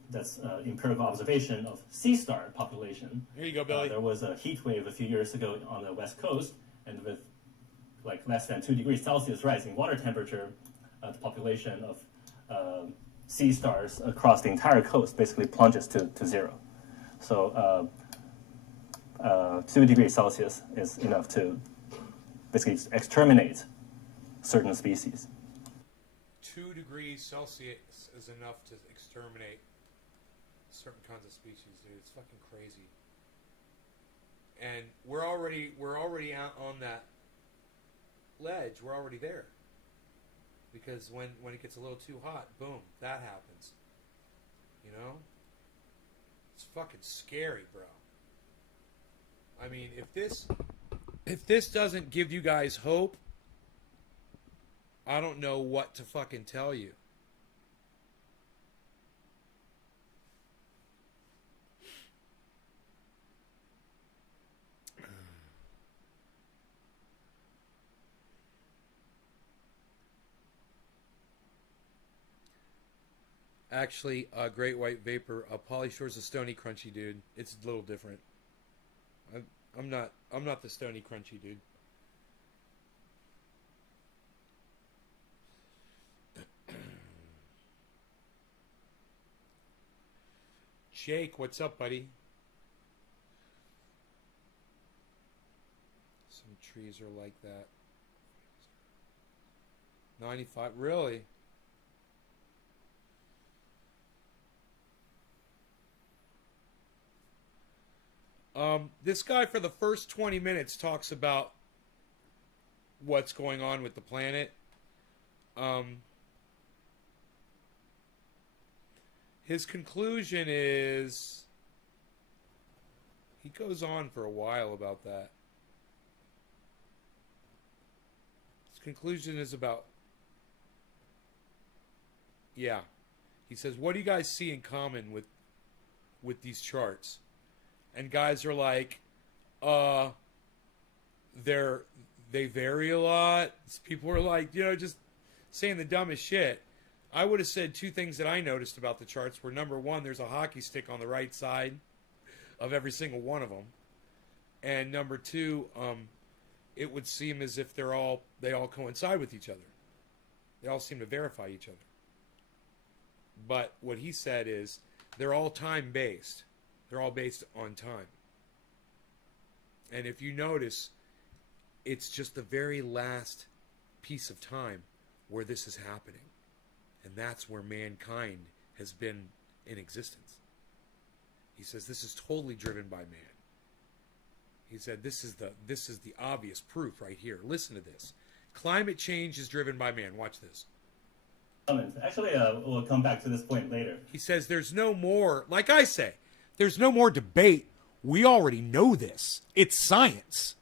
that's empirical observation of sea star population. Here you go, Billy. There was a heat wave a few years ago on the west coast, and with like less than 2 degrees Celsius rise in water temperature, the population of sea stars across the entire coast basically plunges to zero. So 2 degrees Celsius is enough to basically exterminate certain species. 2 degrees Celsius is enough to exterminate certain kinds of species, dude. It's fucking crazy. And we're already out on that ledge. We're already there. Because when it gets a little too hot, boom, that happens. You know? It's fucking scary, bro. I mean, if this doesn't give you guys hope, I don't know what to fucking tell you. Actually, Great White Vapor, Pauly Shore's a Stony Crunchy dude. It's a little different. I'm not the Stony Crunchy dude. Jake, what's up, buddy? Some trees are like that. 95, really? This guy for the first 20 minutes talks about what's going on with the planet. His conclusion is, he goes on for a while about that. His conclusion is about, yeah. He says, what do you guys see in common with these charts? And guys are like, they vary a lot. People are like, just saying the dumbest shit. I would have said two things that I noticed about the charts were, number one, there's a hockey stick on the right side of every single one of them. And number two, it would seem as if they all coincide with each other. They all seem to verify each other. But what he said is, they're all time-based. They're all based on time. And if you notice, it's just the very last piece of time where this is happening. And that's where mankind has been in existence. He says this is totally driven by man. He said this is the obvious proof right here. Listen to this. Climate change is driven by man. Watch this. Actually, we'll come back to this point later. He says there's no more, like I say, there's no more debate. We already know this. It's science.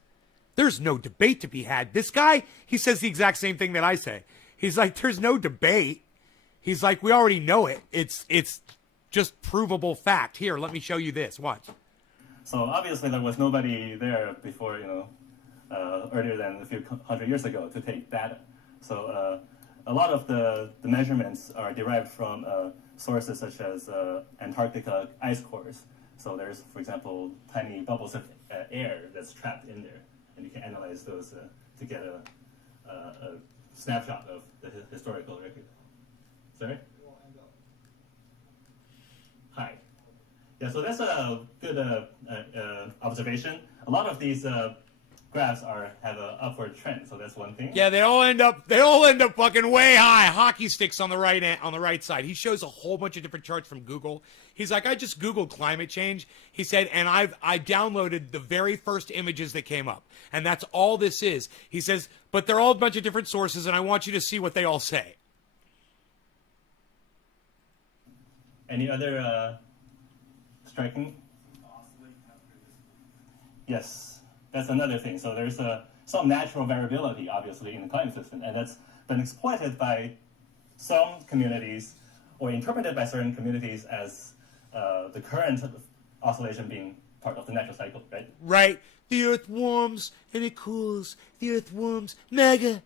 There's no debate to be had. This guy, he says the exact same thing that I say. He's like, there's no debate. He's like, we already know it. It's just provable fact. Here, let me show you this. Watch. So obviously there was nobody there before, earlier than a few hundred years ago to take data. So a lot of the measurements are derived from sources such as Antarctica ice cores. So there's, for example, tiny bubbles of air that's trapped in there, and you can analyze those to get a snapshot of the historical record. Sorry? Hi. Yeah, so that's a good observation. A lot of these graphs have an upward trend, so that's one thing. Yeah, they all end up fucking way high. Hockey sticks on the right side. He shows a whole bunch of different charts from Google. He's like, I just Googled climate change. He said, and I downloaded the very first images that came up, and that's all this is. He says, but they're all a bunch of different sources, and I want you to see what they all say. Any other striking? Yes, that's another thing. So there's some natural variability, obviously, in the climate system, and that's been exploited by some communities or interpreted by certain communities as the current oscillation being part of the natural cycle, right? Right. The earth warms and it cools. The earth warms. Mega.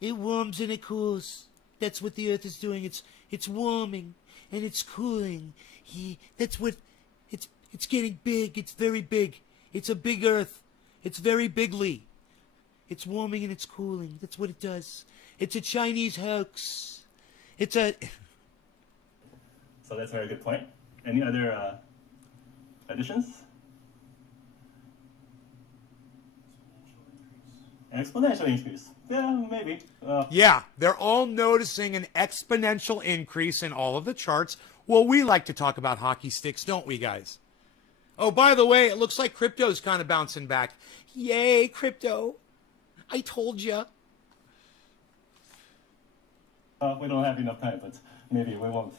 It warms and it cools. That's what the earth is doing. It's warming and it's cooling. That's what it's getting big. It's very big. It's a big earth. It's very bigly. It's warming and it's cooling. That's what it does. It's a Chinese hoax. So that's a very good point. Any other additions? Exponential increase. Yeah, maybe. Yeah, they're all noticing an exponential increase in all of the charts. Well, we like to talk about hockey sticks, don't we, guys? Oh, by the way, it looks like crypto's kind of bouncing back. Yay, crypto. I told you. We don't have enough time, but maybe we won't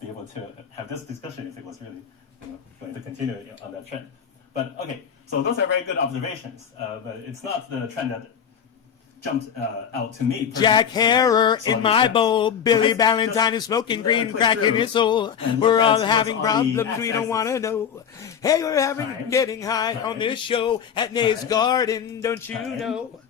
be able to have this discussion if it was really going to continue on that trend. But okay, so those are very good observations, but it's not the trend that jumped out to me personally. Jack Harrer So in my bowl. Billy let's Ballantyne just is smoking green click crack in through his soul. and We're look at all what's having on the problems we don't x-axis. want to know. Hey, we're having getting high on this show at Nays Garden, don't you know?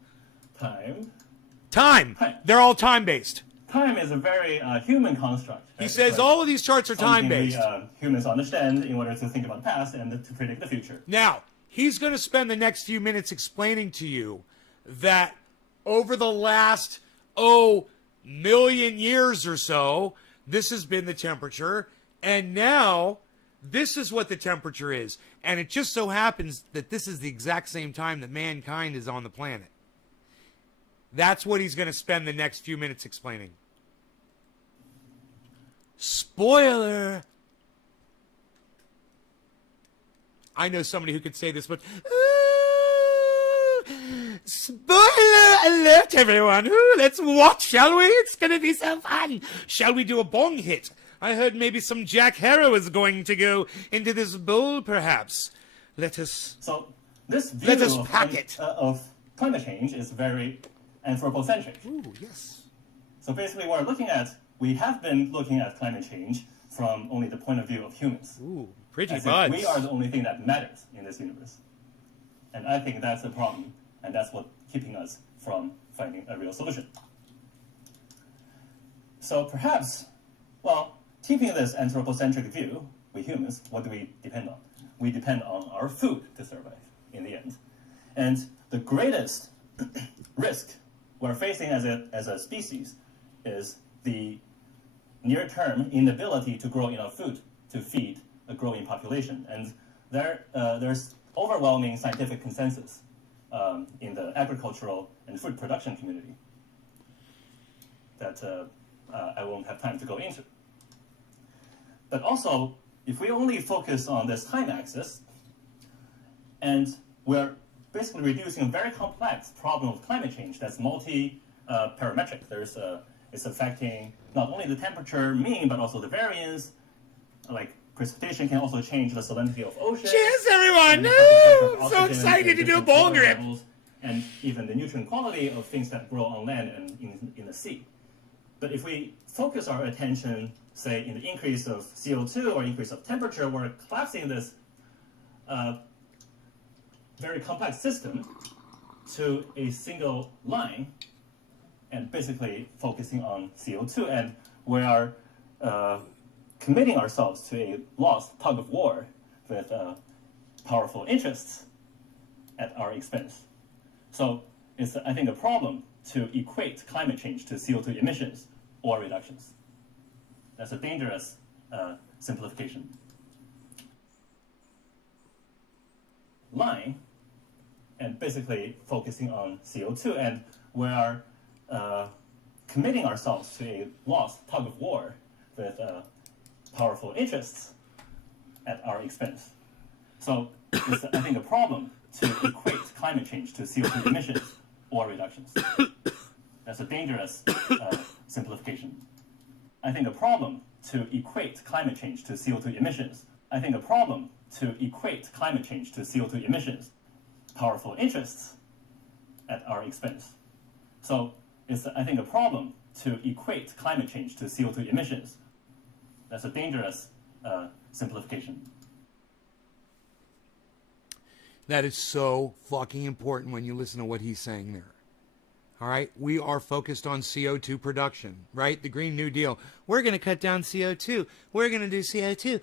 Time. They're all time-based. Time is a very human construct. He right? says It's like all of these charts are something time-based. we humans understand in order to think about the past and to predict the future. Now, he's going to spend the next few minutes explaining to you that over the last, million years or so, this has been the temperature, and now this is what the temperature is. And it just so happens that this is the exact same time that mankind is on the planet. That's what he's going to spend the next few minutes explaining. Spoiler! I know somebody who could say this, but... spoiler alert, everyone! Ooh, let's watch, shall we? It's going to be so fun! Shall we do a bong hit? I heard maybe some Jack Harrow is going to go into this bowl, perhaps. Let us... So this view Let us pack it. Of climate change is very anthropocentric. Ooh, yes. So basically we have been looking at climate change from only the point of view of humans. Ooh, pretty As if buds. we are the only thing that matters in this universe. And I think that's a problem, and that's what's keeping us from finding a real solution. So perhaps, keeping this anthropocentric view, we humans, what do we depend on? We depend on our food to survive in the end. And the greatest risk we're facing as a species is the near-term inability to grow enough food to feed a growing population. And there's overwhelming scientific consensus in the agricultural and food production community that I won't have time to go into. But also, if we only focus on this time axis, and we're basically reducing a very complex problem of climate change that's multi-parametric. It's affecting not only the temperature mean, but also the variance. Like precipitation can also change the salinity of oceans. Cheers, everyone! And Woo! oxygen So excited to do a different ball water grip. levels, and even the nutrient quality of things that grow on land and in the sea. But if we focus our attention, say, in the increase of CO2 or increase of temperature, we're collapsing this very complex system to a single line and basically focusing on CO2. And we are committing ourselves to a lost tug of war with powerful interests at our expense. So it's, I think, a problem to equate climate change to CO2 emissions or reductions. That's a dangerous simplification. Line and basically focusing on CO2, and we are committing ourselves to a lost tug of war with powerful interests at our expense. So it's, I think, a problem to equate climate change to CO2 emissions or reductions. That's a dangerous simplification. I think a problem to equate climate change to CO2 emissions. I think a problem to equate climate change to CO2 emissions. Powerful interests at our expense. So it's, I think, a problem to equate climate change to CO2 emissions. That's a dangerous simplification. That is so fucking important when you listen to what he's saying there. All right, we are focused on CO2 production, right? The Green New Deal. We're going to cut down CO2. We're going to do CO2.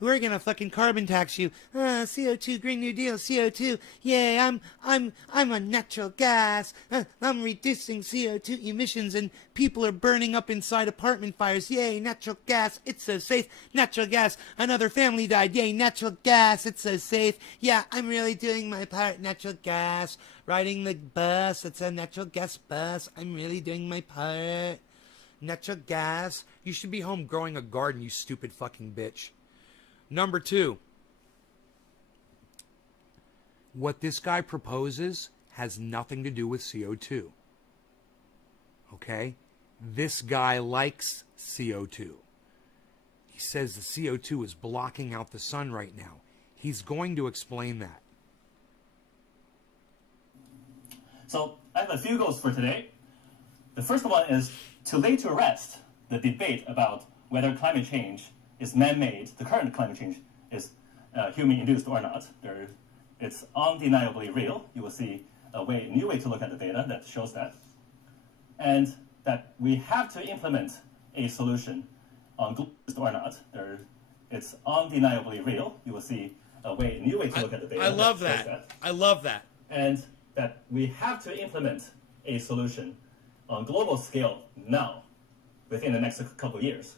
We're going to fucking carbon tax you. CO2, Green New Deal, CO2. Yay, I'm on natural gas. I'm reducing CO2 emissions, and people are burning up inside apartment fires. Yay, natural gas, it's so safe. Natural gas, another family died. Yay, natural gas, it's so safe. Yeah, I'm really doing my part. Natural gas. Riding the bus, it's a natural gas bus. I'm really doing my part. Natural gas. You should be home growing a garden, you stupid fucking bitch. Number 2. What this guy proposes has nothing to do with CO2. Okay? This guy likes CO2. He says the CO2 is blocking out the sun right now. He's going to explain that. So I have a few goals for today. The first one is to lay to rest the debate about whether climate change is man-made, the current climate change is human-induced or not. It's undeniably real. You will see a new way to look at the data that shows that. And that we have to implement a solution on global or not. It's undeniably real. You will see a new way to look at the data. I love that shows that. I love that. And that we have to implement a solution on global scale now, within the next couple of years.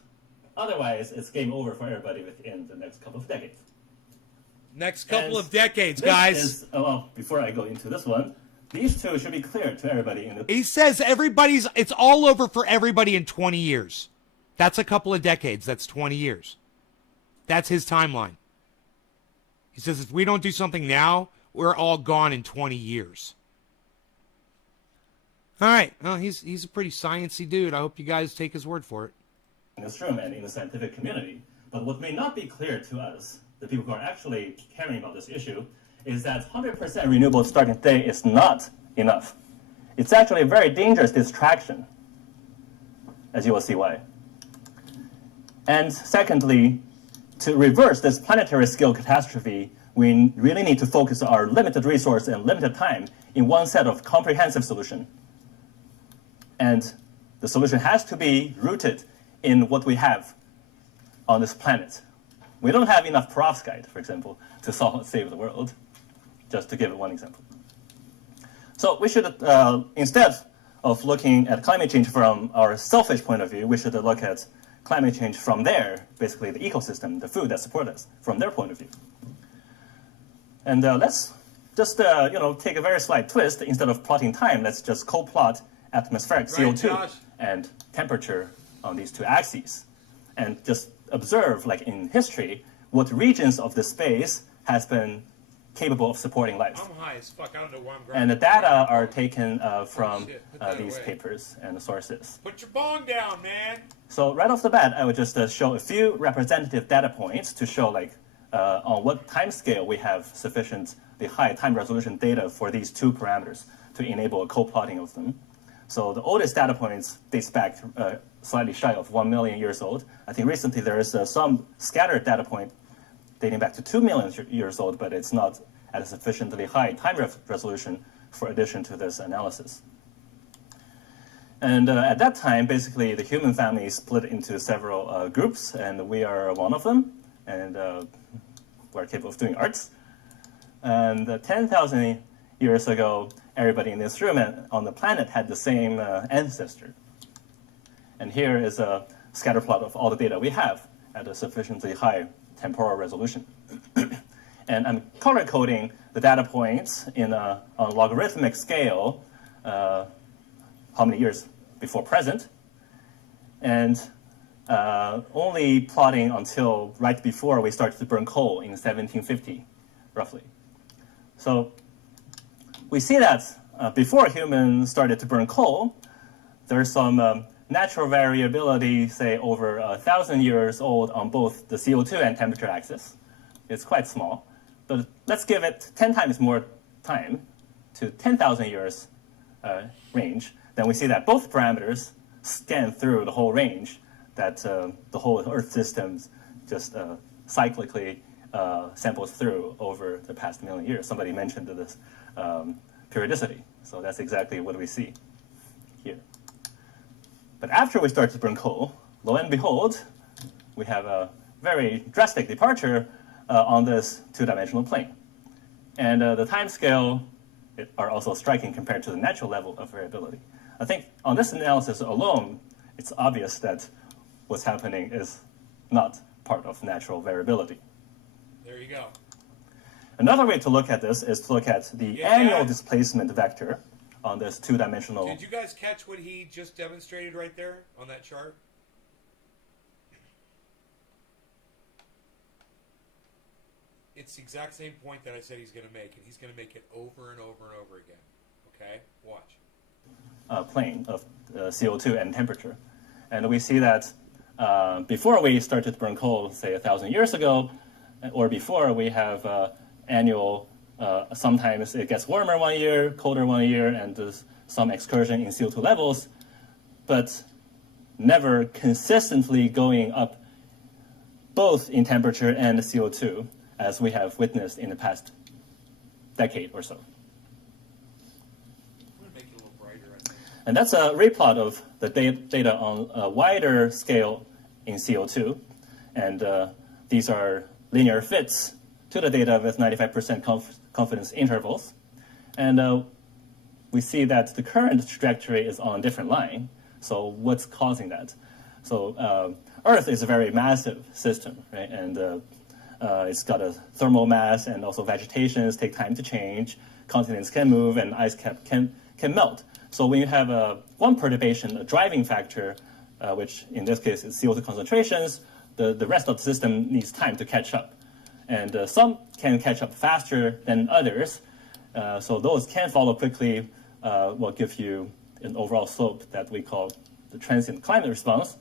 Otherwise, it's game over for everybody within the next couple of decades. Next couple And of decades, this guys. is, well, before I go into this one, these two should be clear to everybody in the... He says it's all over for everybody in 20 years. That's a couple of decades. That's 20 years. That's his timeline. He says if we don't do something now, we're all gone in 20 years. All right. Well, he's a pretty sciencey dude. I hope you guys take his word for it. in this room and in the scientific community. But what may not be clear to us, the people who are actually caring about this issue, is that 100% renewable starting today is not enough. It's actually a very dangerous distraction, as you will see why. And secondly, to reverse this planetary scale catastrophe, we really need to focus our limited resource and limited time in one set of comprehensive solution. And the solution has to be rooted in what we have on this planet. We don't have enough perovskite, for example, to save the world, just to give one example. So we should, instead of looking at climate change from our selfish point of view, we should look at climate change from basically the ecosystem, the food that supports us, from their point of view. And let's just take a very slight twist. Instead of plotting time, let's just co-plot atmospheric CO2 and temperature on these two axes. and just observe, like in history, what regions of the space has been capable of supporting life. I'm high as fuck. I don't know why I'm grabbing. And the data are taken from shit. Put that these away. papers and sources. Put your bong down, man. So right off the bat, I would just show a few representative data points to show like on what time scale we have sufficiently high time resolution data for these two parameters to enable a co-plotting of them. So the oldest data points dates back slightly shy of 1 million years old. I think recently there is some scattered data point dating back to 2 million years old, but it's not at a sufficiently high time resolution for addition to this analysis. And at that time, basically, the human family split into several groups, and we are one of them, and we're capable of doing arts. And 10,000 years ago, everybody in this room and on the planet had the same ancestor. And here is a scatter plot of all the data we have at a sufficiently high temporal resolution. And I'm color coding the data points on a logarithmic scale, how many years before present, and only plotting until right before we started to burn coal in 1750, roughly. So we see that before humans started to burn coal, there's some natural variability, say, over 1,000 years old on both the CO2 and temperature axis. It's quite small. But let's give it 10 times more time to 10,000 years range. Then we see that both parameters scan through the whole range, that the whole Earth system just cyclically samples through over the past million years. Somebody mentioned this periodicity. So that's exactly what we see here. But after we start to burn coal, lo and behold, we have a very drastic departure on this two-dimensional plane. And the time scale are also striking compared to the natural level of variability. I think on this analysis alone, it's obvious that what's happening is not part of natural variability. There you go. Another way to look at this is to look at the annual displacement vector on this two-dimensional. Did you guys catch what he just demonstrated right there on that chart? It's the exact same point that I said he's going to make, and he's going to make it over and over and over again. Okay? Watch. Plane of CO2 and temperature. And we see that before we started to burn coal, say 1,000 years ago, or before, we have annual, sometimes it gets warmer one year, colder one year, and there's some excursion in CO2 levels, but never consistently going up both in temperature and CO2, as we have witnessed in the past decade or so. I'm going to make it a little brighter, I think. And that's a replot of the data on a wider scale in CO2. And these are linear fits to the data with 95% confidence intervals. And we see that the current trajectory is on a different line. So what's causing that? So Earth is a very massive system, right? And it's got a thermal mass, and also vegetations take time to change. Continents can move, and ice cap can melt. So when you have one perturbation, a driving factor, which in this case is CO2 concentrations, the rest of the system needs time to catch up. And some can catch up faster than others. So those can follow quickly, will give you an overall slope that we call the transient climate response.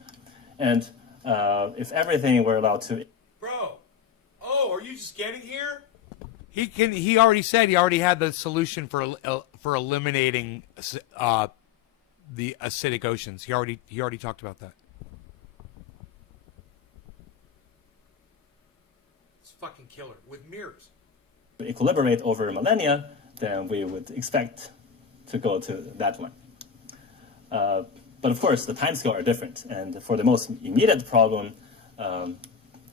And if everything were allowed to... Bro, are you just getting here? He already said he already had the solution for eliminating the acidic oceans. He already talked about that. It's fucking killer with mirrors. equilibrate over millennia, then we would expect to go to that one. But of course, the timescale are different, and for the most immediate problem,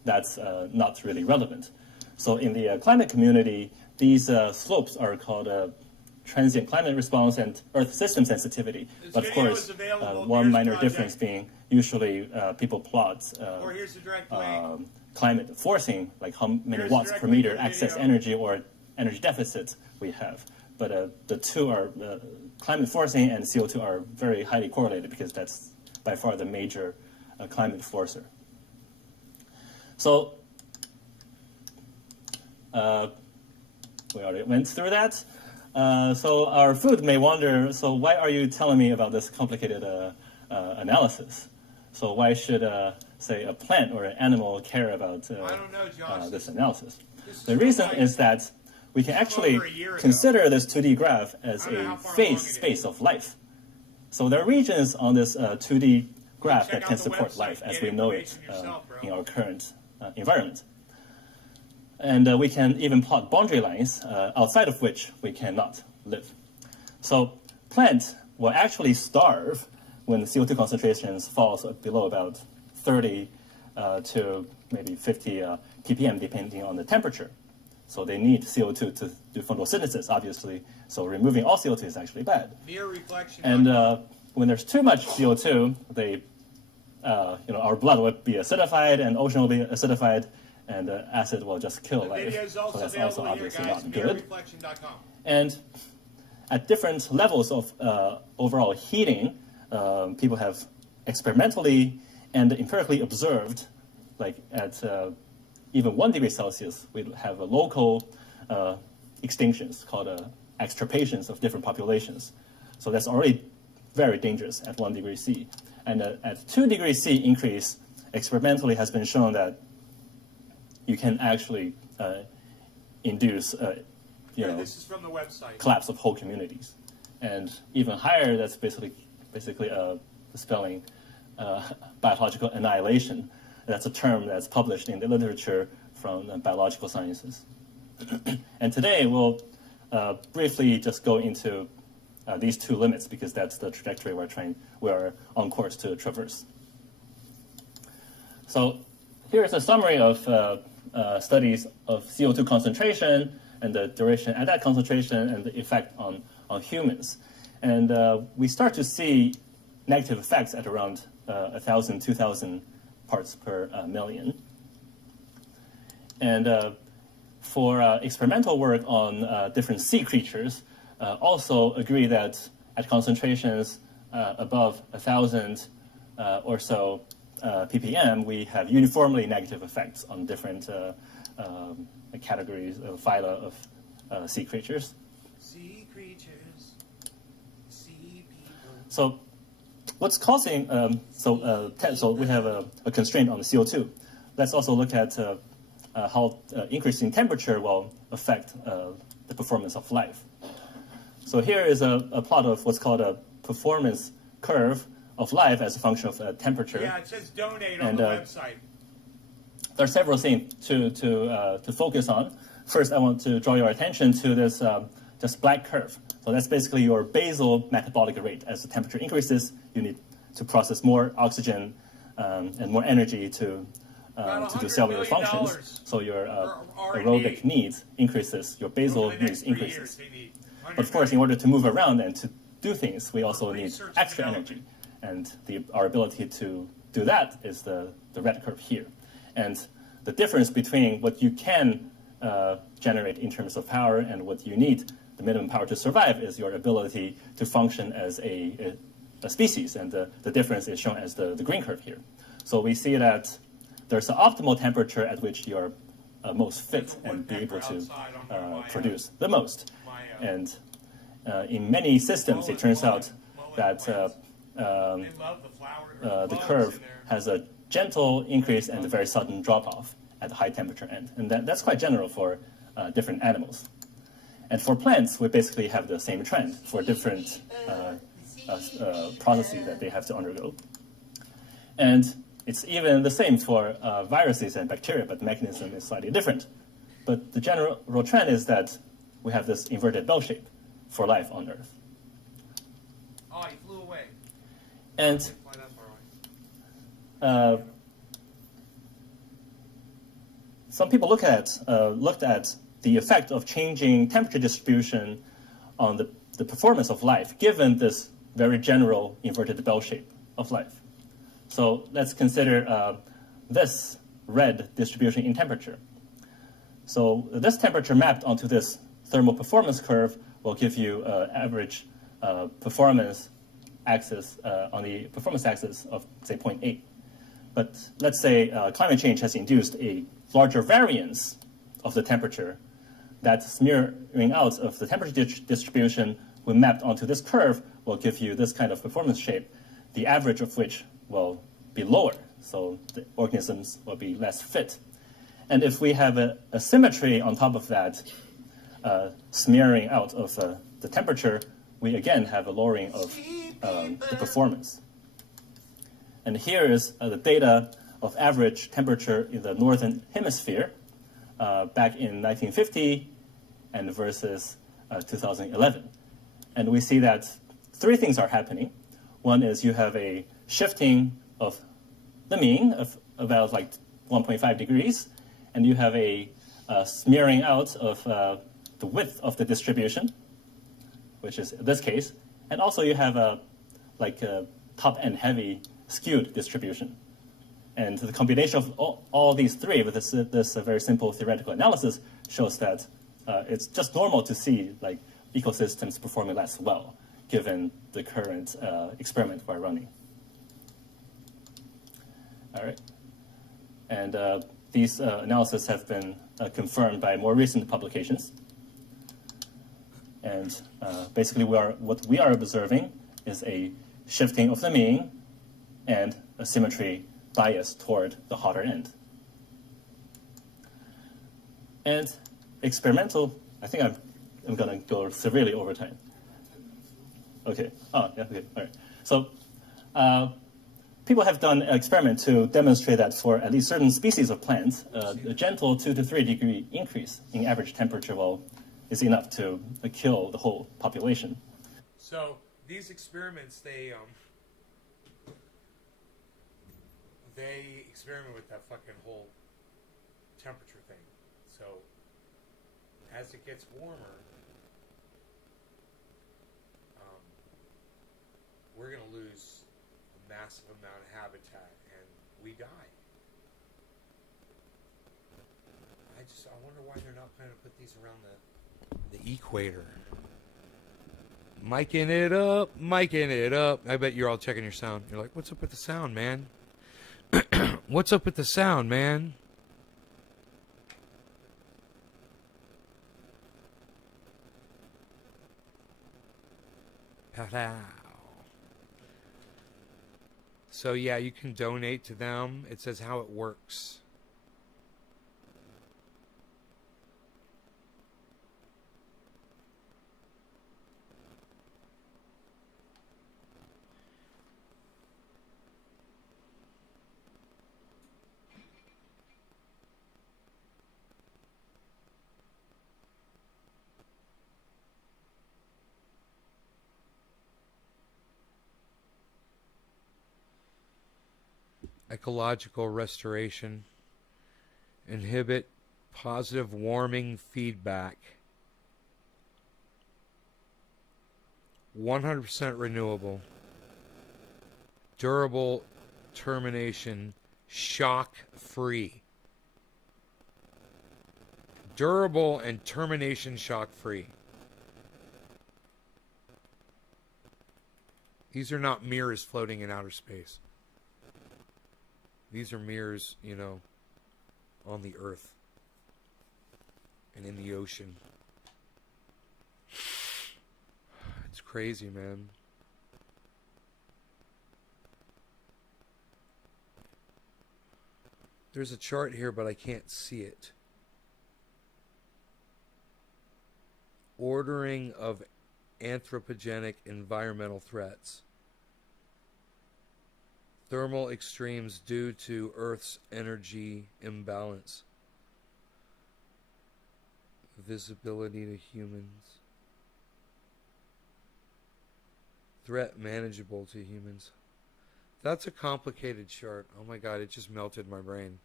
that's not really relevant. So in the climate community, these slopes are called transient climate response and Earth system sensitivity. But of course, one minor difference being usually people plot climate forcing, like how many watts per meter excess energy or energy deficit we have. But the two are, climate forcing and CO2 are very highly correlated because that's by far the major climate forcer. So we already went through that. So our food may wonder, so why are you telling me about this complicated analysis? So why should, say, a plant or an animal care about I don't know, Josh. this analysis? This The is reason like- is that we can actually over a year ago. consider this 2D graph as I don't know a how far phase along it is. space of life. So there are regions on this 2D graph Check that out can the support website, life as get we know it information yourself, bro. in our current environment. And we can even plot boundary lines outside of which we cannot live. So plants will actually starve when the CO2 concentrations falls below about 30 to maybe 50 ppm, depending on the temperature. So they need CO2 to do photosynthesis, obviously. So removing all CO2 is actually bad. Mere reflection. And when there's too much CO2, our blood will be acidified, and ocean will be acidified, and acid will just kill the life. video is So also that's also available here, obviously guys. not good. Merereflection.com. And at different levels of overall heating, people have experimentally and empirically observed, like at even 1 degree Celsius, we have a local extinctions called extirpations of different populations. So that's already very dangerous at 1 degree C. And at 2 degrees C increase, experimentally has been shown that you can actually induce This is from the website. collapse of whole communities. And even higher, that's basically spelling biological annihilation. That's a term that's published in the literature from biological sciences. And today we'll briefly just go into these two limits because that's the trajectory we're on course to traverse. So here's a summary of studies of CO2 concentration and the duration at that concentration and the effect on humans. And we start to see negative effects at around 1,000, 2,000 parts per million. And for experimental work on different sea creatures, also agree that at concentrations above 1,000 or so ppm, we have uniformly negative effects on different categories of phyla of sea creatures. Sea creatures, sea people. So what's causing, so we have a constraint on the CO2. Let's also look at how increasing temperature will affect the performance of life. So here is a plot of what's called a performance curve of life as a function of temperature. Yeah, it says donate on And, the website. There are several things to focus on. First, I want to draw your attention to this just black curve. So that's basically your basal metabolic rate. As the temperature increases, you need to process more oxygen and more energy to do cellular $100 million functions. So your for R&D. aerobic needs increases, your basal Over the needs next 3 years, increases. they need But of course, in order to move around and to do things, we also need research and extra development. energy. And our ability to do that is the red curve here. And the difference between what you can generate in terms of power and what you need, the minimum power to survive, is your ability to function as a species. And the difference is shown as the green curve here. So we see that there's an optimal temperature at which you're most fit and be able to produce the most. And in many systems, it turns out that They love the flower. the curve has a gentle increase and a very sudden drop-off at the high temperature end. And that's quite general for different animals. And for plants, we basically have the same trend for different processes that they have to undergo. And it's even the same for viruses and bacteria, but the mechanism is slightly different. But the general trend is that we have this inverted bell shape for life on Earth. Oh, he flew away. And Fly that far away. some people looked at the effect of changing temperature distribution on the performance of life, given this very general inverted bell shape of life. So let's consider this red distribution in temperature. So this temperature mapped onto this thermal performance curve will give you average performance axis on the performance axis of, say, 0.8. But let's say climate change has induced a larger variance of the temperature. That smearing out of the temperature distribution when mapped onto this curve will give you this kind of performance shape, the average of which will be lower. So the organisms will be less fit. And if we have a symmetry on top of that, smearing out of the temperature, we again have a lowering of the performance. And here is the data of average temperature in the northern hemisphere back in 1950 and versus 2011. And we see that three things are happening. One is you have a shifting of the mean of about like 1.5 degrees, and you have a smearing out of the width of the distribution, which is this case. And also you have a top-end heavy skewed distribution. And the combination of all these three with this very simple theoretical analysis shows that it's just normal to see like ecosystems performing less well given the current experiment we're running. All right. And these analyses have been confirmed by more recent publications. And basically what we are observing is a shifting of the mean and a symmetry bias toward the hotter end. And experimental, I think I'm going to go severely over time. Okay. Oh, yeah, okay. All right. So people have done an experiment to demonstrate that for at least certain species of plants, a gentle 2 to 3 degree increase in average temperature is enough to kill the whole population. So these experiments, they experiment with that fucking whole temperature thing. So as it gets warmer, we're going to lose a massive amount of habitat and we die. I wonder why they're not planning to put these around the equator. Miking it up. I bet you're all checking your sound. You're like, what's up with the sound, man? What's up with the sound, man? Pow. So yeah, you can donate to them. It says how it works. Ecological restoration, inhibit positive warming feedback, 100% renewable, durable termination, shock free. Durable and termination shock free. These are not mirrors floating in outer space. These are mirrors, on the earth and in the ocean. It's crazy, man. There's a chart here, but I can't see it. Ordering of anthropogenic environmental threats. Thermal extremes due to Earth's energy imbalance. Visibility to humans. Threat manageable to humans. That's a complicated chart. Oh my god, it just melted my brain.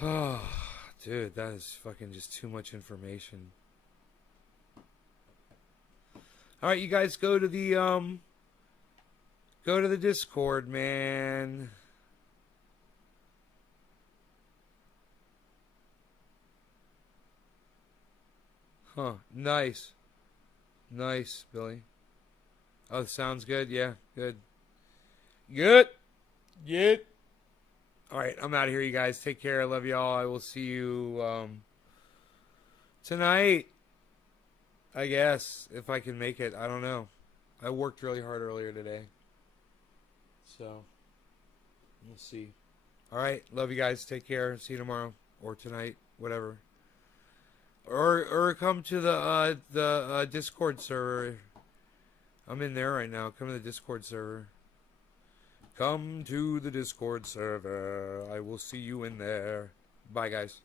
Oh, dude, that is fucking just too much information. Alright, you guys go to the Discord, man. Huh. Nice. Nice, Billy. Oh, sounds good. Yeah, good. Good. Get. All right, I'm out of here, you guys. Take care. I love y'all. I will see you tonight, I guess, if I can make it. I don't know. I worked really hard earlier today. So, we'll see. All right, love you guys. Take care. See you tomorrow or tonight, whatever. Or come to the Discord server. I'm in there right now. Come to the Discord server. Come to the Discord server. I will see you in there. Bye, guys.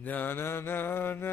Na na na na.